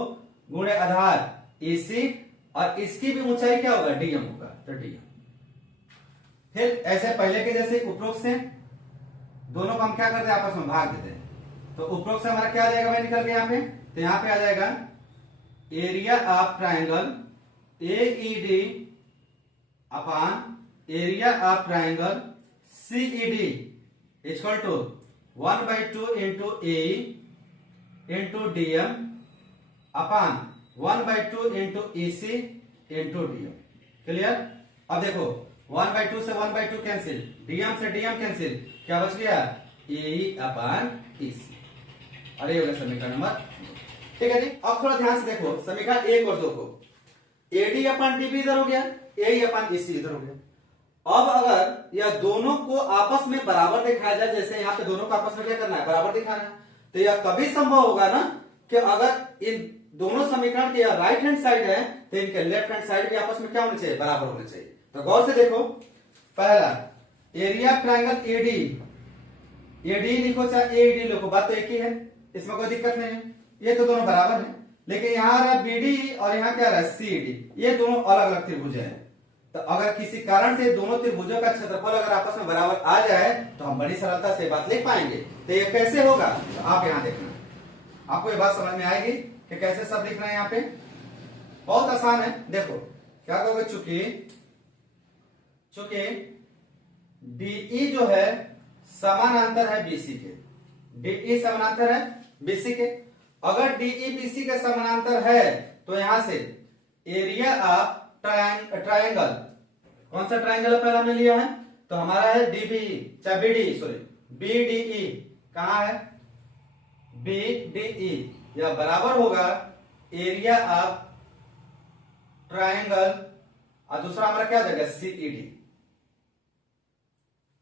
गुणे आधार ईसी, और इसकी भी ऊंचाई क्या होगा डीएम होगा, तो डीएम। फिर ऐसे पहले के जैसे उपरोक्त से दोनों को हम क्या करते हैं आपस में भाग देते हैं, तो उपरोक्त से हमारा क्या आ जाएगा भाई निकल के यहाँ पे, तो यहाँ पे आ जाएगा area of triangle AED upon area of triangle CED equal to 1/2 into A into DM upon 1/2 into EC into DM. Clear. अब देखो 1/2 से 1/2 कैंसिल, डीएम से डीएम कैंसिल, क्या बच गया ए अपान ईसी, और ये हो गया समीकरण नंबर। ठीक है जी। अब थोड़ा ध्यान से देखो समीकरण 1 और 2 को, एडी अपान डीबी इधर हो गया, ए अपान ईसी इधर हो गया। अब अगर यह दोनों को आपस में बराबर दिखाया जाए, जैसे यहाँ पे दोनों को आपस में क्या करना है बराबर दिखाना है, तो यह कभी संभव होगा ना कि अगर इन दोनों समीकरण के राइट हैंड साइड है तो इनके लेफ्ट हैंड साइड भी आपस में क्या होने चाहिए बराबर होने चाहिए। तो गौर से देखो, पहला एरिया ट्रायंगल एडी, एडी लिखो चाहे एडी लिखो, बात तो एक ही है, इसमें कोई दिक्कत नहीं है, ये तो दोनों बराबर है। लेकिन यहाँ आ रहा है बीडी और यहाँ क्या आ रहा है सीडी, ये दोनों अलग अलग त्रिभुज है। तो अगर किसी कारण से दोनों त्रिभुजों का क्षेत्रफल अगर आपस में बराबर आ जाए तो हम बड़ी सरलता से बात लिख पाएंगे। तो ये कैसे होगा, तो आप यहाँ देखना, आपको ये बात समझ में आएगी कि कैसे सब लिखना है। यहाँ पे बहुत आसान है, देखो क्या कहोगे, चूंकि डीई जो है समानांतर है बीसी के, डीई समानांतर है बीसी के, अगर डीई बीसी के समानांतर है तो यहां से एरिया ऑफ ट्रायंगल, कौन सा ट्रायंगल पहले हमने लिया है, तो हमारा है डीबीई, चाहे बीडी सॉरी बीडीई, कहां है बीडीई, यह बराबर होगा एरिया ऑफ ट्रायंगल, और दूसरा हमारा क्या हो जाएगा सीईडी।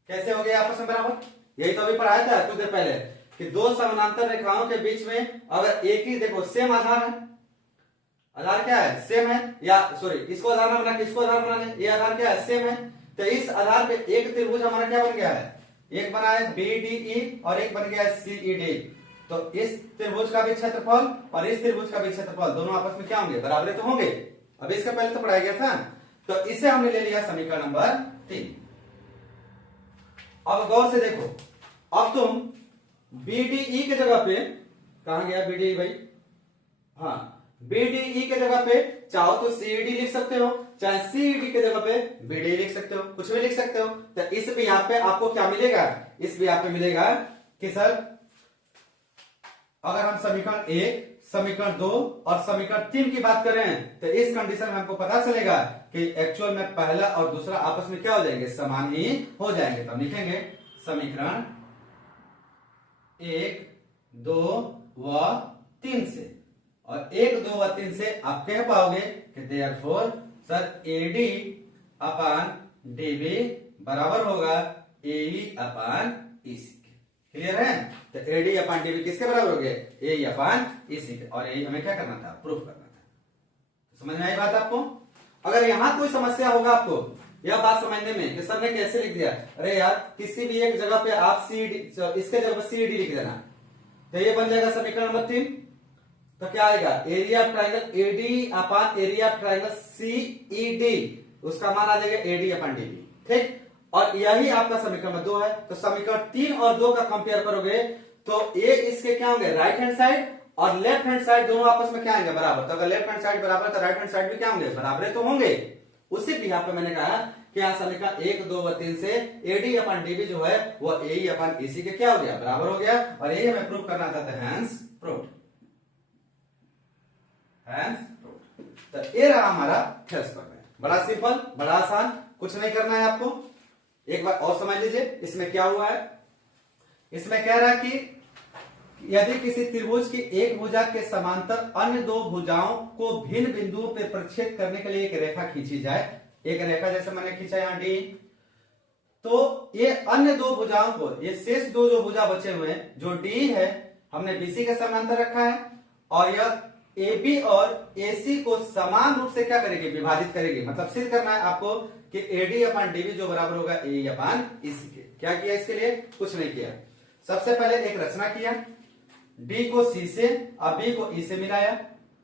कैसे हो गया आपस में बराबर, यही तो अभी पढ़ाया था कुछ देर पहले कि दो समानांतर रेखाओं के बीच में अगर एक ही देखो सेम आधार है, आधार क्या है सेम है, या सॉरी इसको आधार ना बना के इसको आधार बना ले, ये आधार क्या है सेम है, तो इस आधार पे एक त्रिभुज हमारा क्या बन गया है, एक बना है बीडीई और एक बन गया है सीईडी। तो इस त्रिभुज का भी क्षेत्रफल और इस त्रिभुज का भी क्षेत्रफल दोनों आपस में क्या होंगे बराबर तो होंगे। अभी इसका पहले तो पढ़ाया गया था, तो इसे हमने ले लिया समीकरण नंबर 3। अब गौर से देखो, अब तुम बीडीई के जगह पे, कहां गया बीडीई भाई, हाँ बीडीई के जगह पे चाहो तो सीईडी लिख सकते हो, चाहे सीईडी के जगह पे बीडी लिख सकते हो, कुछ भी लिख सकते हो। तो इस भी यहाँ पे आपको क्या मिलेगा, इस भी यहाँ पे मिलेगा कि सर अगर हम समीकरण 1, समीकरण 2 और समीकरण 3 की बात करें तो इस कंडीशन में हमको पता चलेगा कि एक्चुअल में पहला और दूसरा आपस में क्या हो जाएंगे, समान ही हो जाएंगे। तो हम लिखेंगे समीकरण 1, 2 व 3 से, और 1, 2 व 3 से आप कह पाओगे कि देयरफॉर सर एडी अपान डीबी बराबर होगा एई अपान ईसी। क्लियर है। तो एडी अपान डीबी किसके बराबर हो गए, ए अपान ईसी के, और ये हमें क्या करना था, प्रूफ करना था। तो समझ में आई बात आपको। अगर यहां कोई समस्या होगा आपको यह बात समझने में कि सर ने कैसे लिख दिया, अरे यार किसी भी एक जगह पे आप सी डी, इसके जगह पे सी डी लिख देना, तो ये बन जाएगा समीकरण नंबर 3। तो क्या आएगा, area of triangle AD upon area of triangle CED, उसका मान आ जाएगा एडी अपॉन डीबी, ठीक। और यही आपका समीकरण नंबर 2 है। तो समीकरण 3 और 2 का कंपेयर करोगे तो ये इसके क्या होंगे, राइट हैंड साइड और लेफ्ट हैंड साइड दोनों आपस में क्या आएंगे, बराबर। तो अगर लेफ्ट हैंड साइड बराबर तो राइट हैंड साइड भी क्या होंगे, बराबर तो होंगे। उसी भी यहाँ पे मैंने कहा कि यहाँ समीकरण 1, 2 व 3 से एडी अपन डीबी जो है वो ए अपन ईसी के क्या हो गया, बराबर हो गया। और यही हमें प्रूव करना था, हैंस प्रूव्ड, हैंस प्रूव्ड। तो ये रहा हमारा थेल्स प्रमेय, बड़ा सिंपल, बड़ा आसान, कुछ नहीं करना है आपको। एक बार और समझ लीजिए इसमें क्या हुआ है। इसमें कह रहा है कि यदि किसी त्रिभुज की एक भुजा के समांतर अन्य दो भुजाओं को भिन्न बिंदुओं पर प्रक्षेप करने के लिए एक रेखा खींची जाए, एक रेखा जैसे मैंने खींचा यहां डी, तो ये अन्य दो भुजाओं को, ये शेष दो जो भुजा बचे हुए हैं, जो डी है हमने बीसी के समांतर रखा है, और यह AB और AC को समान रूप से क्या करेगी, विभाजित करेगी। मतलब सिद्ध करना है आपको कि AD अपन DB जो बराबर होगा AE अपन EC के। क्या किया इसके लिए, कुछ नहीं किया। सबसे पहले एक रचना किया, D को C से और B को E से मिलाया,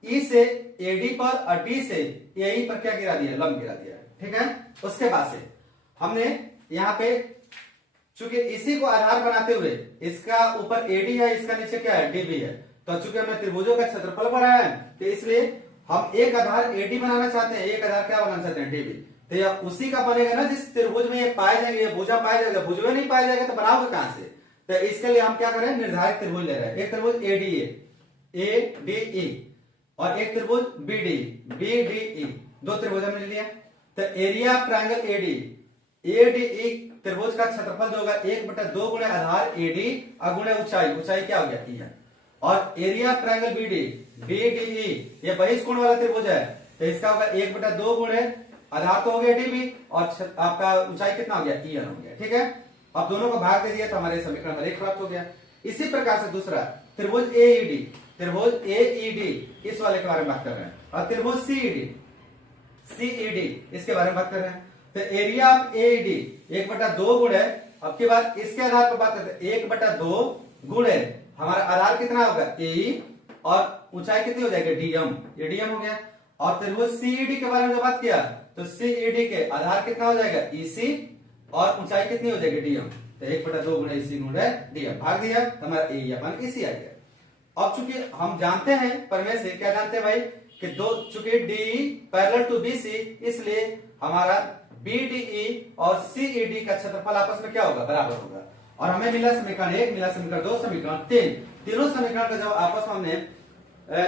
E से AD पर और D से AE पर क्या गिरा दिया, लंब गिरा दिया, ठीक है। उसके बाद से हमने यहाँ पे चूंकि इसी को आधार बनाते हुए इसका ऊपर AD है, इसका नीचे क्या है, DB है, तो चूंकि हमने त्रिभुजों का क्षेत्रफल बढ़ाया है तो इसलिए हम एक आधार AD बनाना चाहते हैं, एक आधार क्या बनाना चाहते हैं, DB। तो यह उसी का बनेगा ना जिस त्रिभुज में ये पाए जाएंगे, ये भुजा पाया जाएगा, भुज में नहीं पाया जाएगा तो बनाओगे कहां से। तो इसके लिए हम क्या करें, निर्धारित त्रिभुज ले रहे हैं। एक त्रिभुज ADE और एक त्रिभुज BDE, दो त्रिभुज हमने लिया। तो एरिया ऑफ ट्रायंगल ADE त्रिभुज का क्षेत्रफल जो होगा 1/2 गुणे आधार AD और गुणे ऊंचाई, ऊंचाई क्या हो गया, E है। और एरिया ऑफ ट्रायंगल BDE ये बहिष्कोण वाला त्रिभुज है, तो इसका होगा 1/2 गुणे आधार तो हो गया DB और आपका ऊंचाई कितना हो गया, EN हो गया, ठीक है। अब दोनों को भाग दे दिया तो हमारे समीकरण नंबर 1 प्राप्त हो गया। इसी प्रकार से दूसरा त्रिभुज AED, इस वाले के बारे में बात कर रहे हैं, और त्रिभुज CED इसके बारे में बात कर रहे हैं। तो एरिया ऑफ AED 1/2 गुणे, अब की बात इसके आधार पर बात करते हैं, 1/2 गुणे हमारा आधार कितना होगा, AE और ऊंचाई कितनी हो जाएगी, DM, ये DM हो गया। और त्रिभुज CED के बारे में जो बात किया तो CED के आधार कितना हो जाएगा, EC और ऊंचाई कितनी हो जाएगी, DM। तो 1/2 गुणे EC गुणे DM, भाग दिया तो हमारा AE अपन EC आ गया। अब चूंकि हम जानते हैं प्रमेय से, क्या जानते हैं भाई, कि दो चूंकि DE पैरेलल टू BC, इसलिए हमारा BDE और CED का क्षेत्रफल आपस में क्या होगा, बराबर होगा। और हमें मिला समीकरण 1, मिला समीकरण 2, समीकरण 3, तीनों समीकरण का जब आपस में हमने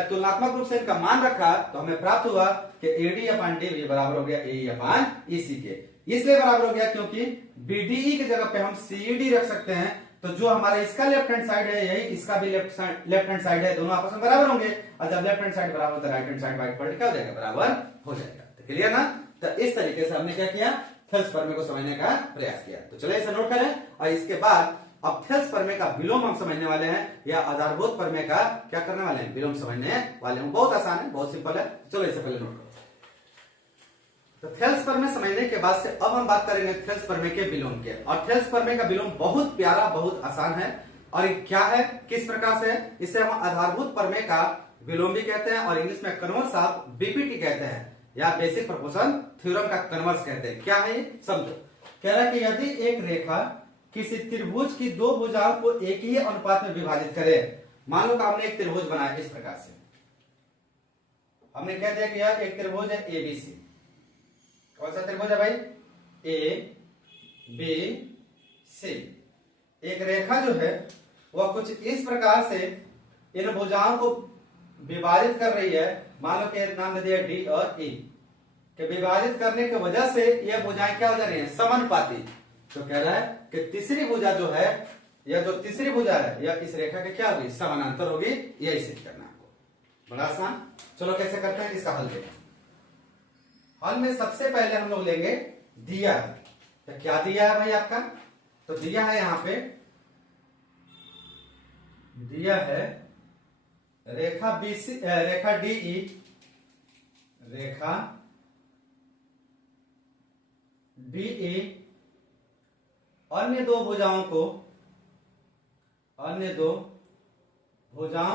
तुलनात्मक रूप से इनका मान रखा तो हमें प्राप्त हुआ कि AD अपन DB बराबर हो गया AE अपन EC के। इसलिए बराबर हो गया क्योंकि BDE की जगह पे हम CED रख सकते हैं, तो जो हमारा इसका लेफ्ट हैंड साइड है यही इसका भी लेफ्ट हैंड साइड है, दोनों आपस में बराबर होंगे। और जब लेफ्ट हैंड साइड बराबर होता है right hand side by default क्या हो जाएगा, बराबर हो जाएगा। तो क्लियर ना। तो इस तरीके से हमने क्या किया, थेल्स प्रमेय को समझने का प्रयास किया। तो चलिए इसे नोट करें और इसके बाद अब थेल्स प्रमेय का विलोम हम समझने वाले हैं, या आधारभूत प्रमेय का क्या करने वाले हैं, विलोम समझने वाले हैं। बहुत आसान है, बहुत सिंपल है। चलो इससे पहले नोट करो। तो थेल्स प्रमेय समझने के बाद से अब हम बात करेंगे थेल्स प्रमेय के विलोम के। और थेल्स प्रमेय का विलोम बहुत प्यारा, बहुत आसान है। और ये क्या है, किस प्रकार से है, इसे हम आधारभूत प्रमेय का विलोम भी कहते हैं, और इंग्लिश में कन्वर्स ऑफ BPT कहते हैं, या बेसिक प्रोपोर्शन थ्योरम का कन्वर्स कहते हैं। क्या है ये, समझो। कह रहा है कि यदि एक रेखा किसी त्रिभुज की दो भुजाओं को एक ही अनुपात में विभाजित करे, मान लो कि हमने एक त्रिभुज बनाया इस प्रकार से, हमने कह दिया कि यह एक त्रिभुज है ABC। कौन सा त्रिभुज है भाई, ABC। एक रेखा जो है वह कुछ इस प्रकार से इन भुजाओं को विभाजित कर रही है। मान लो कि नाम दे दिया D और E के विभाजित करने की वजह से यह भुजाएं क्या हो जा रही हैं, समानुपाती। तो कह रहा है कि तीसरी भुजा जो है, यह जो तीसरी भुजा है यह इस रेखा के क्या होगी, समानांतर होगी। यही सिद्ध करना है आपको, बड़ा आसान। चलो कैसे करते हैं, इसका हल देखें। हल में सबसे पहले हम लोग लेंगे दिया है। तो क्या दिया है भाई आपका, तो दिया है यहां पे, दिया है रेखा BC, रेखा DE, रेखा DE अन्य दो भुजाओं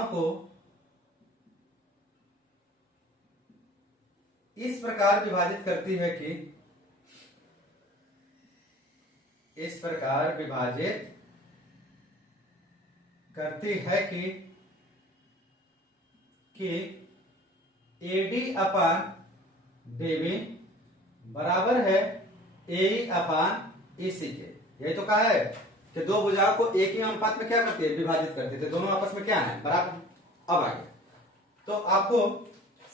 को इस प्रकार विभाजित करती है कि AD अपान DB बराबर है AE अपान EC के। यही तो कहा है कि दो भुजाओं को एक ही अनुपात में क्या करती है, विभाजित करती है। दोनों आपस में क्या है, बराबर। अब आगे तो आपको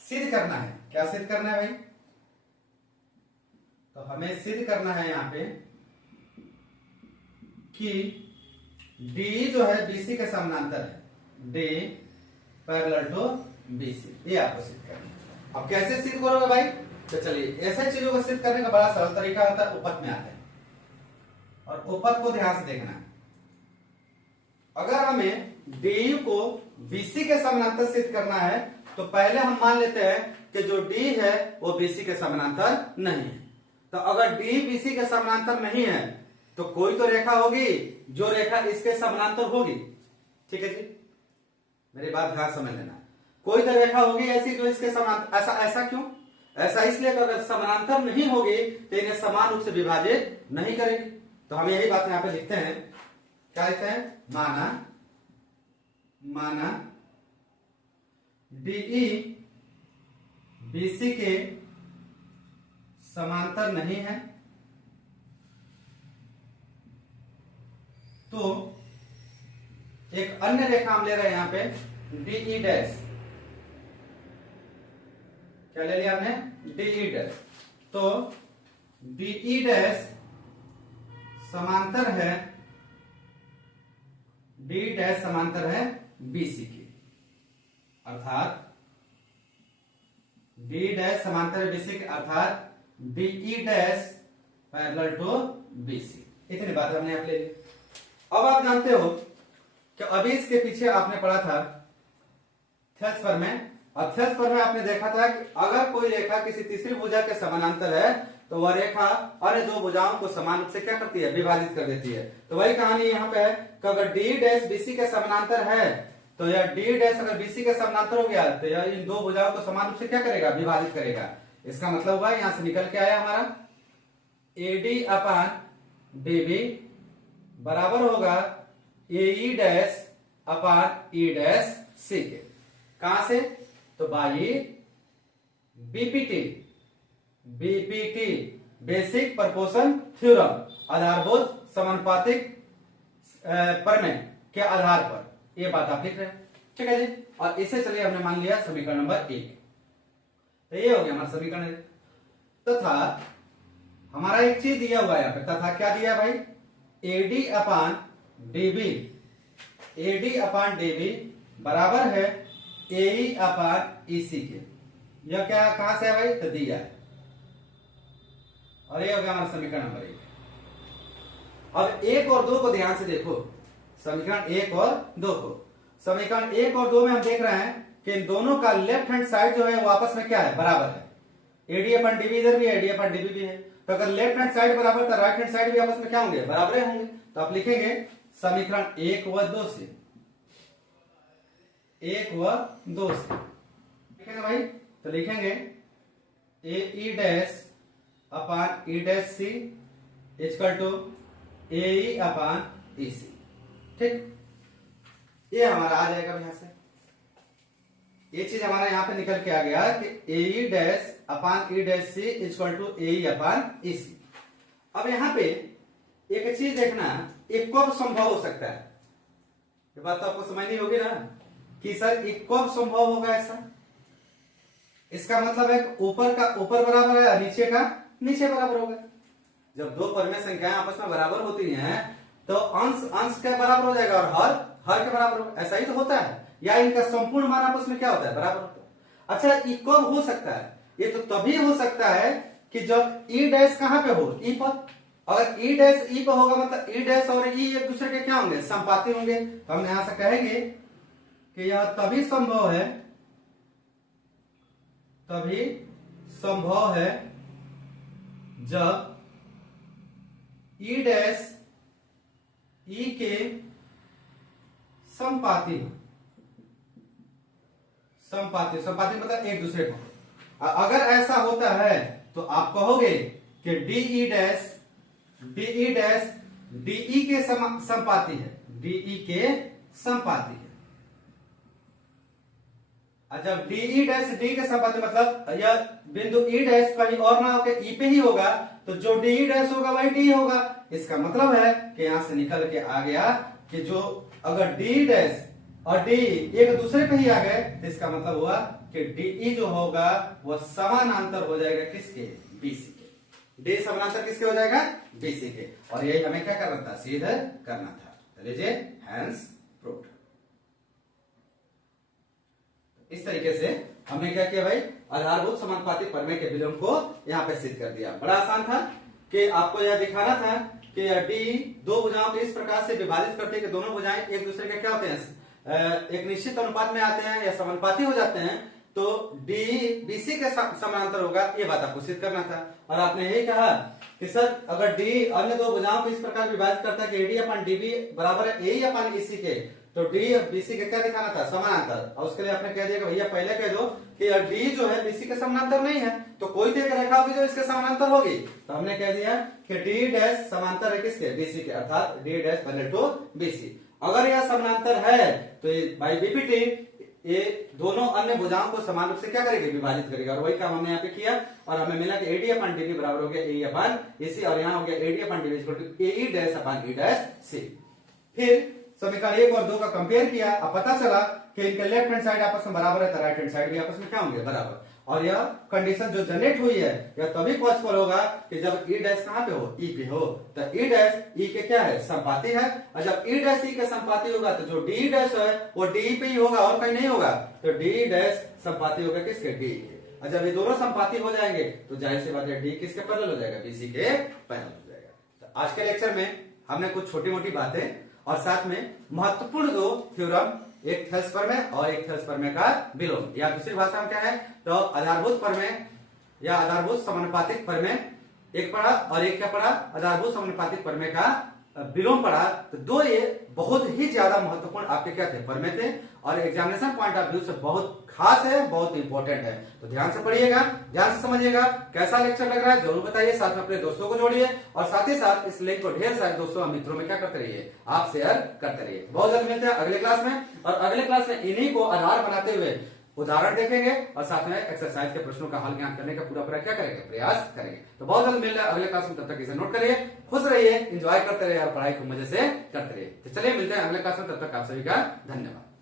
सिद्ध करना है। क्या सिद्ध करना है भाई? तो हमें सिद्ध करना है यहां पे कि डी जो है BC के समानांतर है। D पैरेलल टू BC, ये आपको सिद्ध करना है। अब कैसे सिद्ध करोगे भाई? तो चलिए, ऐसे चीजों को सिद्ध करने का बड़ा सरल तरीका होता है, उपपद में आते हैं। और उपपद को ध्यान से देखना। अगर हमें DU को BC के समानांतर सिद्ध करना है तो पहले हम मान लेते हैं कि जो D है वो BC के समानांतर नहीं है। तो अगर D BC के समानांतर नहीं है तो कोई तो रेखा होगी जो रेखा इसके समानांतर होगी। ठीक है जी, मेरी बात ध्यान समझ लेना। कोई तो रेखा होगी ऐसी जो इसके समानांतर। ऐसा क्यों? ऐसा इसलिए कि अगर समानांतर नहीं होगी तो इन्हें समान रूप से विभाजित नहीं करेगी। तो हम यही बात यहां पे लिखते हैं। क्या लिखते हैं? माना DE BC के समांतर नहीं है तो एक अन्य रेखा हम ले रहे हैं यहां पे DE डैश। क्या ले लिया हमने? DE dash. तो DE डैश समांतर है, D डैश समांतर है BC की, अर्थात D डैश समांतर है BC के, अर्थात DE dash parallel to BC। इतनी बात हमने यहां ले ली। अब आप जानते हो कि अभी इसके पीछे आपने पढ़ा था थेल्सफर में, और थेल्सफर में आपने देखा था कि अगर कोई रेखा किसी तीसरी भुजा के समानांतर है तो वह रेखा अन्य दो भुजाओं को समान रूप से क्या करती है, विभाजित कर देती है। तो वही कहानी यहाँ पे है कि अगर D डैश BC के समानांतर है तो यह D डैश अगर BC के समानांतर हो गया तो यह इन दो भुजाओं को समान रूप से क्या करेगा, विभाजित करेगा। इसका मतलब हुआ यहां से निकल के आया हमारा AD अपान DB बराबर होगा AE dash upon E dash C के। कहां से? तो by BPT basic proportion theorem, आधारभूत समानुपातिक प्रमेय के आधार पर ये बात आप लिख रहे हैं। ठीक है जी। और इसे चलिए हमने मान लिया समीकरण नंबर 1। तो ये हो गया हमारा समीकरण। तथा हमारा एक चीज दिया हुआ है यहाँ पे, तथा क्या दिया भाई? AD अपान DB बराबर है AE अपान EC के। यह क्या कहां से है भाई? तो दिया है। और ये हो गया हमारा समीकरण नंबर 1। अब 1 और 2 को ध्यान से देखो, समीकरण 1 और 2 को। समीकरण 1 और 2 में हम देख रहे हैं कि इन दोनों का लेफ्ट हैंड साइड जो है वो आपस में क्या है, बराबर है। AD अपन DB इधर भी है, AD अपन DB भी है। तो अगर लेफ्ट हैंड साइड बराबर तो राइट हैंड साइड भी आपस में क्या होंगे, बराबर होंगे। तो आप लिखेंगे समीकरण 1 व 2 से, 1 व 2 से लिखेंगे भाई। तो लिखेंगे AE dash upon E dash C equal to AE upon EC। ठीक, ये हमारा आ जाएगा यहां से। ये चीज हमारा यहां पे निकल के आ गया कि AE dash upon E dash C equal to AE upon EC। अब यहां पे एक चीज देखना, एक कब संभव हो सकता है। ये बात तो आपको समझनी होगी ना कि सर एक कब संभव होगा ऐसा। इसका मतलब है ऊपर का ऊपर बराबर है, नीचे का नीचे बराबर होगा। जब दो परिमेय संख्याएं आपस में बराबर होती हैं तो अंश अंश के बराबर हो जाएगा और हर हर के बराबर होगा। ऐसा ही तो होता है, या इनका संपूर्ण मान आपस में क्या होता है, बराबर होता है। अच्छा, ये कब हो सकता है? ये तो तभी हो सकता है कि जब E डैश कहां पे हो, E पर। अगर E डैश E पर होगा मतलब E डैश और E एक दूसरे के क्या होंगे, संपाती होंगे। तो हम यहां से कहेंगे कि यह तभी संभव है जब ई डैश ई के समपाती हो। समपाती मतलब एक दूसरे को। अगर ऐसा होता है तो आप कहोगे कि डीई डैश डीई के समपाती है, डीई के समपाती है। जब डीई डैश डी के समपाती मतलब यह बिंदु ई डैश कहीं और ना होकर ई पे ही होगा, तो जो डीई डैश होगा वही डी होगा। इसका मतलब है कि यहां से निकल के आ गया कि जो अगर डी डैश और डी एक दूसरे पे ही आ गए तो इसका मतलब हुआ कि डीई जो होगा वह समानांतर हो जाएगा किसके, बीसी के। डी समानांतर किसके हो जाएगा, बीसी के। और यही हमें क्या करना था, सिद्ध करना था। तो लीजिए हैंस प्रूव्ड। इस तरीके से हमने क्या किया भाई, आधारभूत समानुपाती प्रमेय के विलोम को यहाँ पे सिद्ध कर दिया। बड़ा आसान था कि आपको यह दिखाना था कि डी दो भुजाओं को इस प्रकार से विभाजित करते हैं कि दोनों भुजाएं एक दूसरे के क्या होते हैं, एक निश्चित अनुपात में आते हैं या समानुपाती हो जाते हैं, तो डी बीसी के समानांतर होगा। ये बात आपको सिद्ध करना था। और आपने यही कहा कि सर अगर डी अन्य दो भुजाओं को इस प्रकार विभाजित करता है कि एडी अपन डीबी बराबर है ए अपन ईसी के, तो डी बीसी के क्या दिखाना था, समानांतर। और उसके लिए आपने कह दिया कि भैया पहले कह दो कि डी जो है बीसी के समानांतर नहीं है, तो कोई देख रेखा होगी जो इसके समानांतर होगी। तो हमने कह दिया कि डी डैश समांतर है किसके, बीसी के, अर्थात डी डैश बने टू बीसी। अगर यह समानांतर है तो बाई बीपीटी ये दोनों अन्य भुजाओं को समान रूप से क्या करेगी, विभाजित करेगा। और वही काम हमने यहाँ पे किया और हमें मिला कि एडी अपन डीबी बराबर हो गया ए अपन एसी, और यहाँ हो गया AD upon DB equal to A dash upon E dash C. फिर समीकरण 1 और 2 का कंपेयर किया, अब पता चला कि इनके लेफ्ट हैंड साइड आपस में बराबर है, तो राइट हैंड साइड भी आपस में क्या होंगे, बराबर। और यह कंडीशन जो जनरेट हुई है यह तभी पॉसिबल होगा कि जब ई डैश कहां पे हो, ई पे हो। तो ई डैश ई के क्या है, संपाती है। और जब ई डैश ई के संपाती होगा तो जो डी डैश है वो डी पे ही होगा और कहीं नहीं होगा। तो डी डैश संपाती होगा किसके, डी के। और जब ये दोनों संपाती हो जाएंगे तो जाहिर सी बात है डी किसके पैरेलल हो जाएगा, बीसी के पैरेलल हो जाएगा। तो आज के लेक्चर में हमने कुछ छोटी मोटी बातें और साथ में महत्वपूर्ण दो थ्योरम, एक थेल्स प्रमेय और एक थेल्स प्रमेय का विलोम, या दूसरी भाषा में क्या है तो आधारभूत प्रमेय या आधारभूत समानुपातिक प्रमेय एक पढ़ा, और एक क्या पढ़ा, आधारभूत समानुपातिक प्रमेय का विलोम पढ़ा। तो दो ये बहुत ही ज्यादा महत्वपूर्ण आपके क्या थे, प्रमेय थे, और एग्जामिनेशन पॉइंट ऑफ व्यू से बहुत खास है, बहुत इंपॉर्टेंट है। तो ध्यान से पढ़िएगा, ध्यान से समझिएगा। कैसा लेक्चर लग रहा है जरूर बताइए, साथ में अपने दोस्तों को जोड़िए और साथ ही साथ इस लिंक को ढेर सारे दोस्तों और मित्रों में क्या करते रहिए, आप शेयर करते रहिए। बहुत जल्द मिलते हैं अगले क्लास में, और अगले क्लास में इन्हीं को आधार बनाते हुए उदाहरण देखेंगे और साथ में एक्सरसाइज के प्रश्नों का हल ज्ञान करने का पूरा क्या करेंगे, प्रयास करेंगे। तो बहुत जल्द मिल रहे हैं अगले क्लास में, तब तक इसे नोट करिए, खुश रहिए, एंजॉय करते रहिए और पढ़ाई को मजे से करते रहिए। तो चलिए मिलते हैं अगले क्लास में, तब तक आप सभी का धन्यवाद।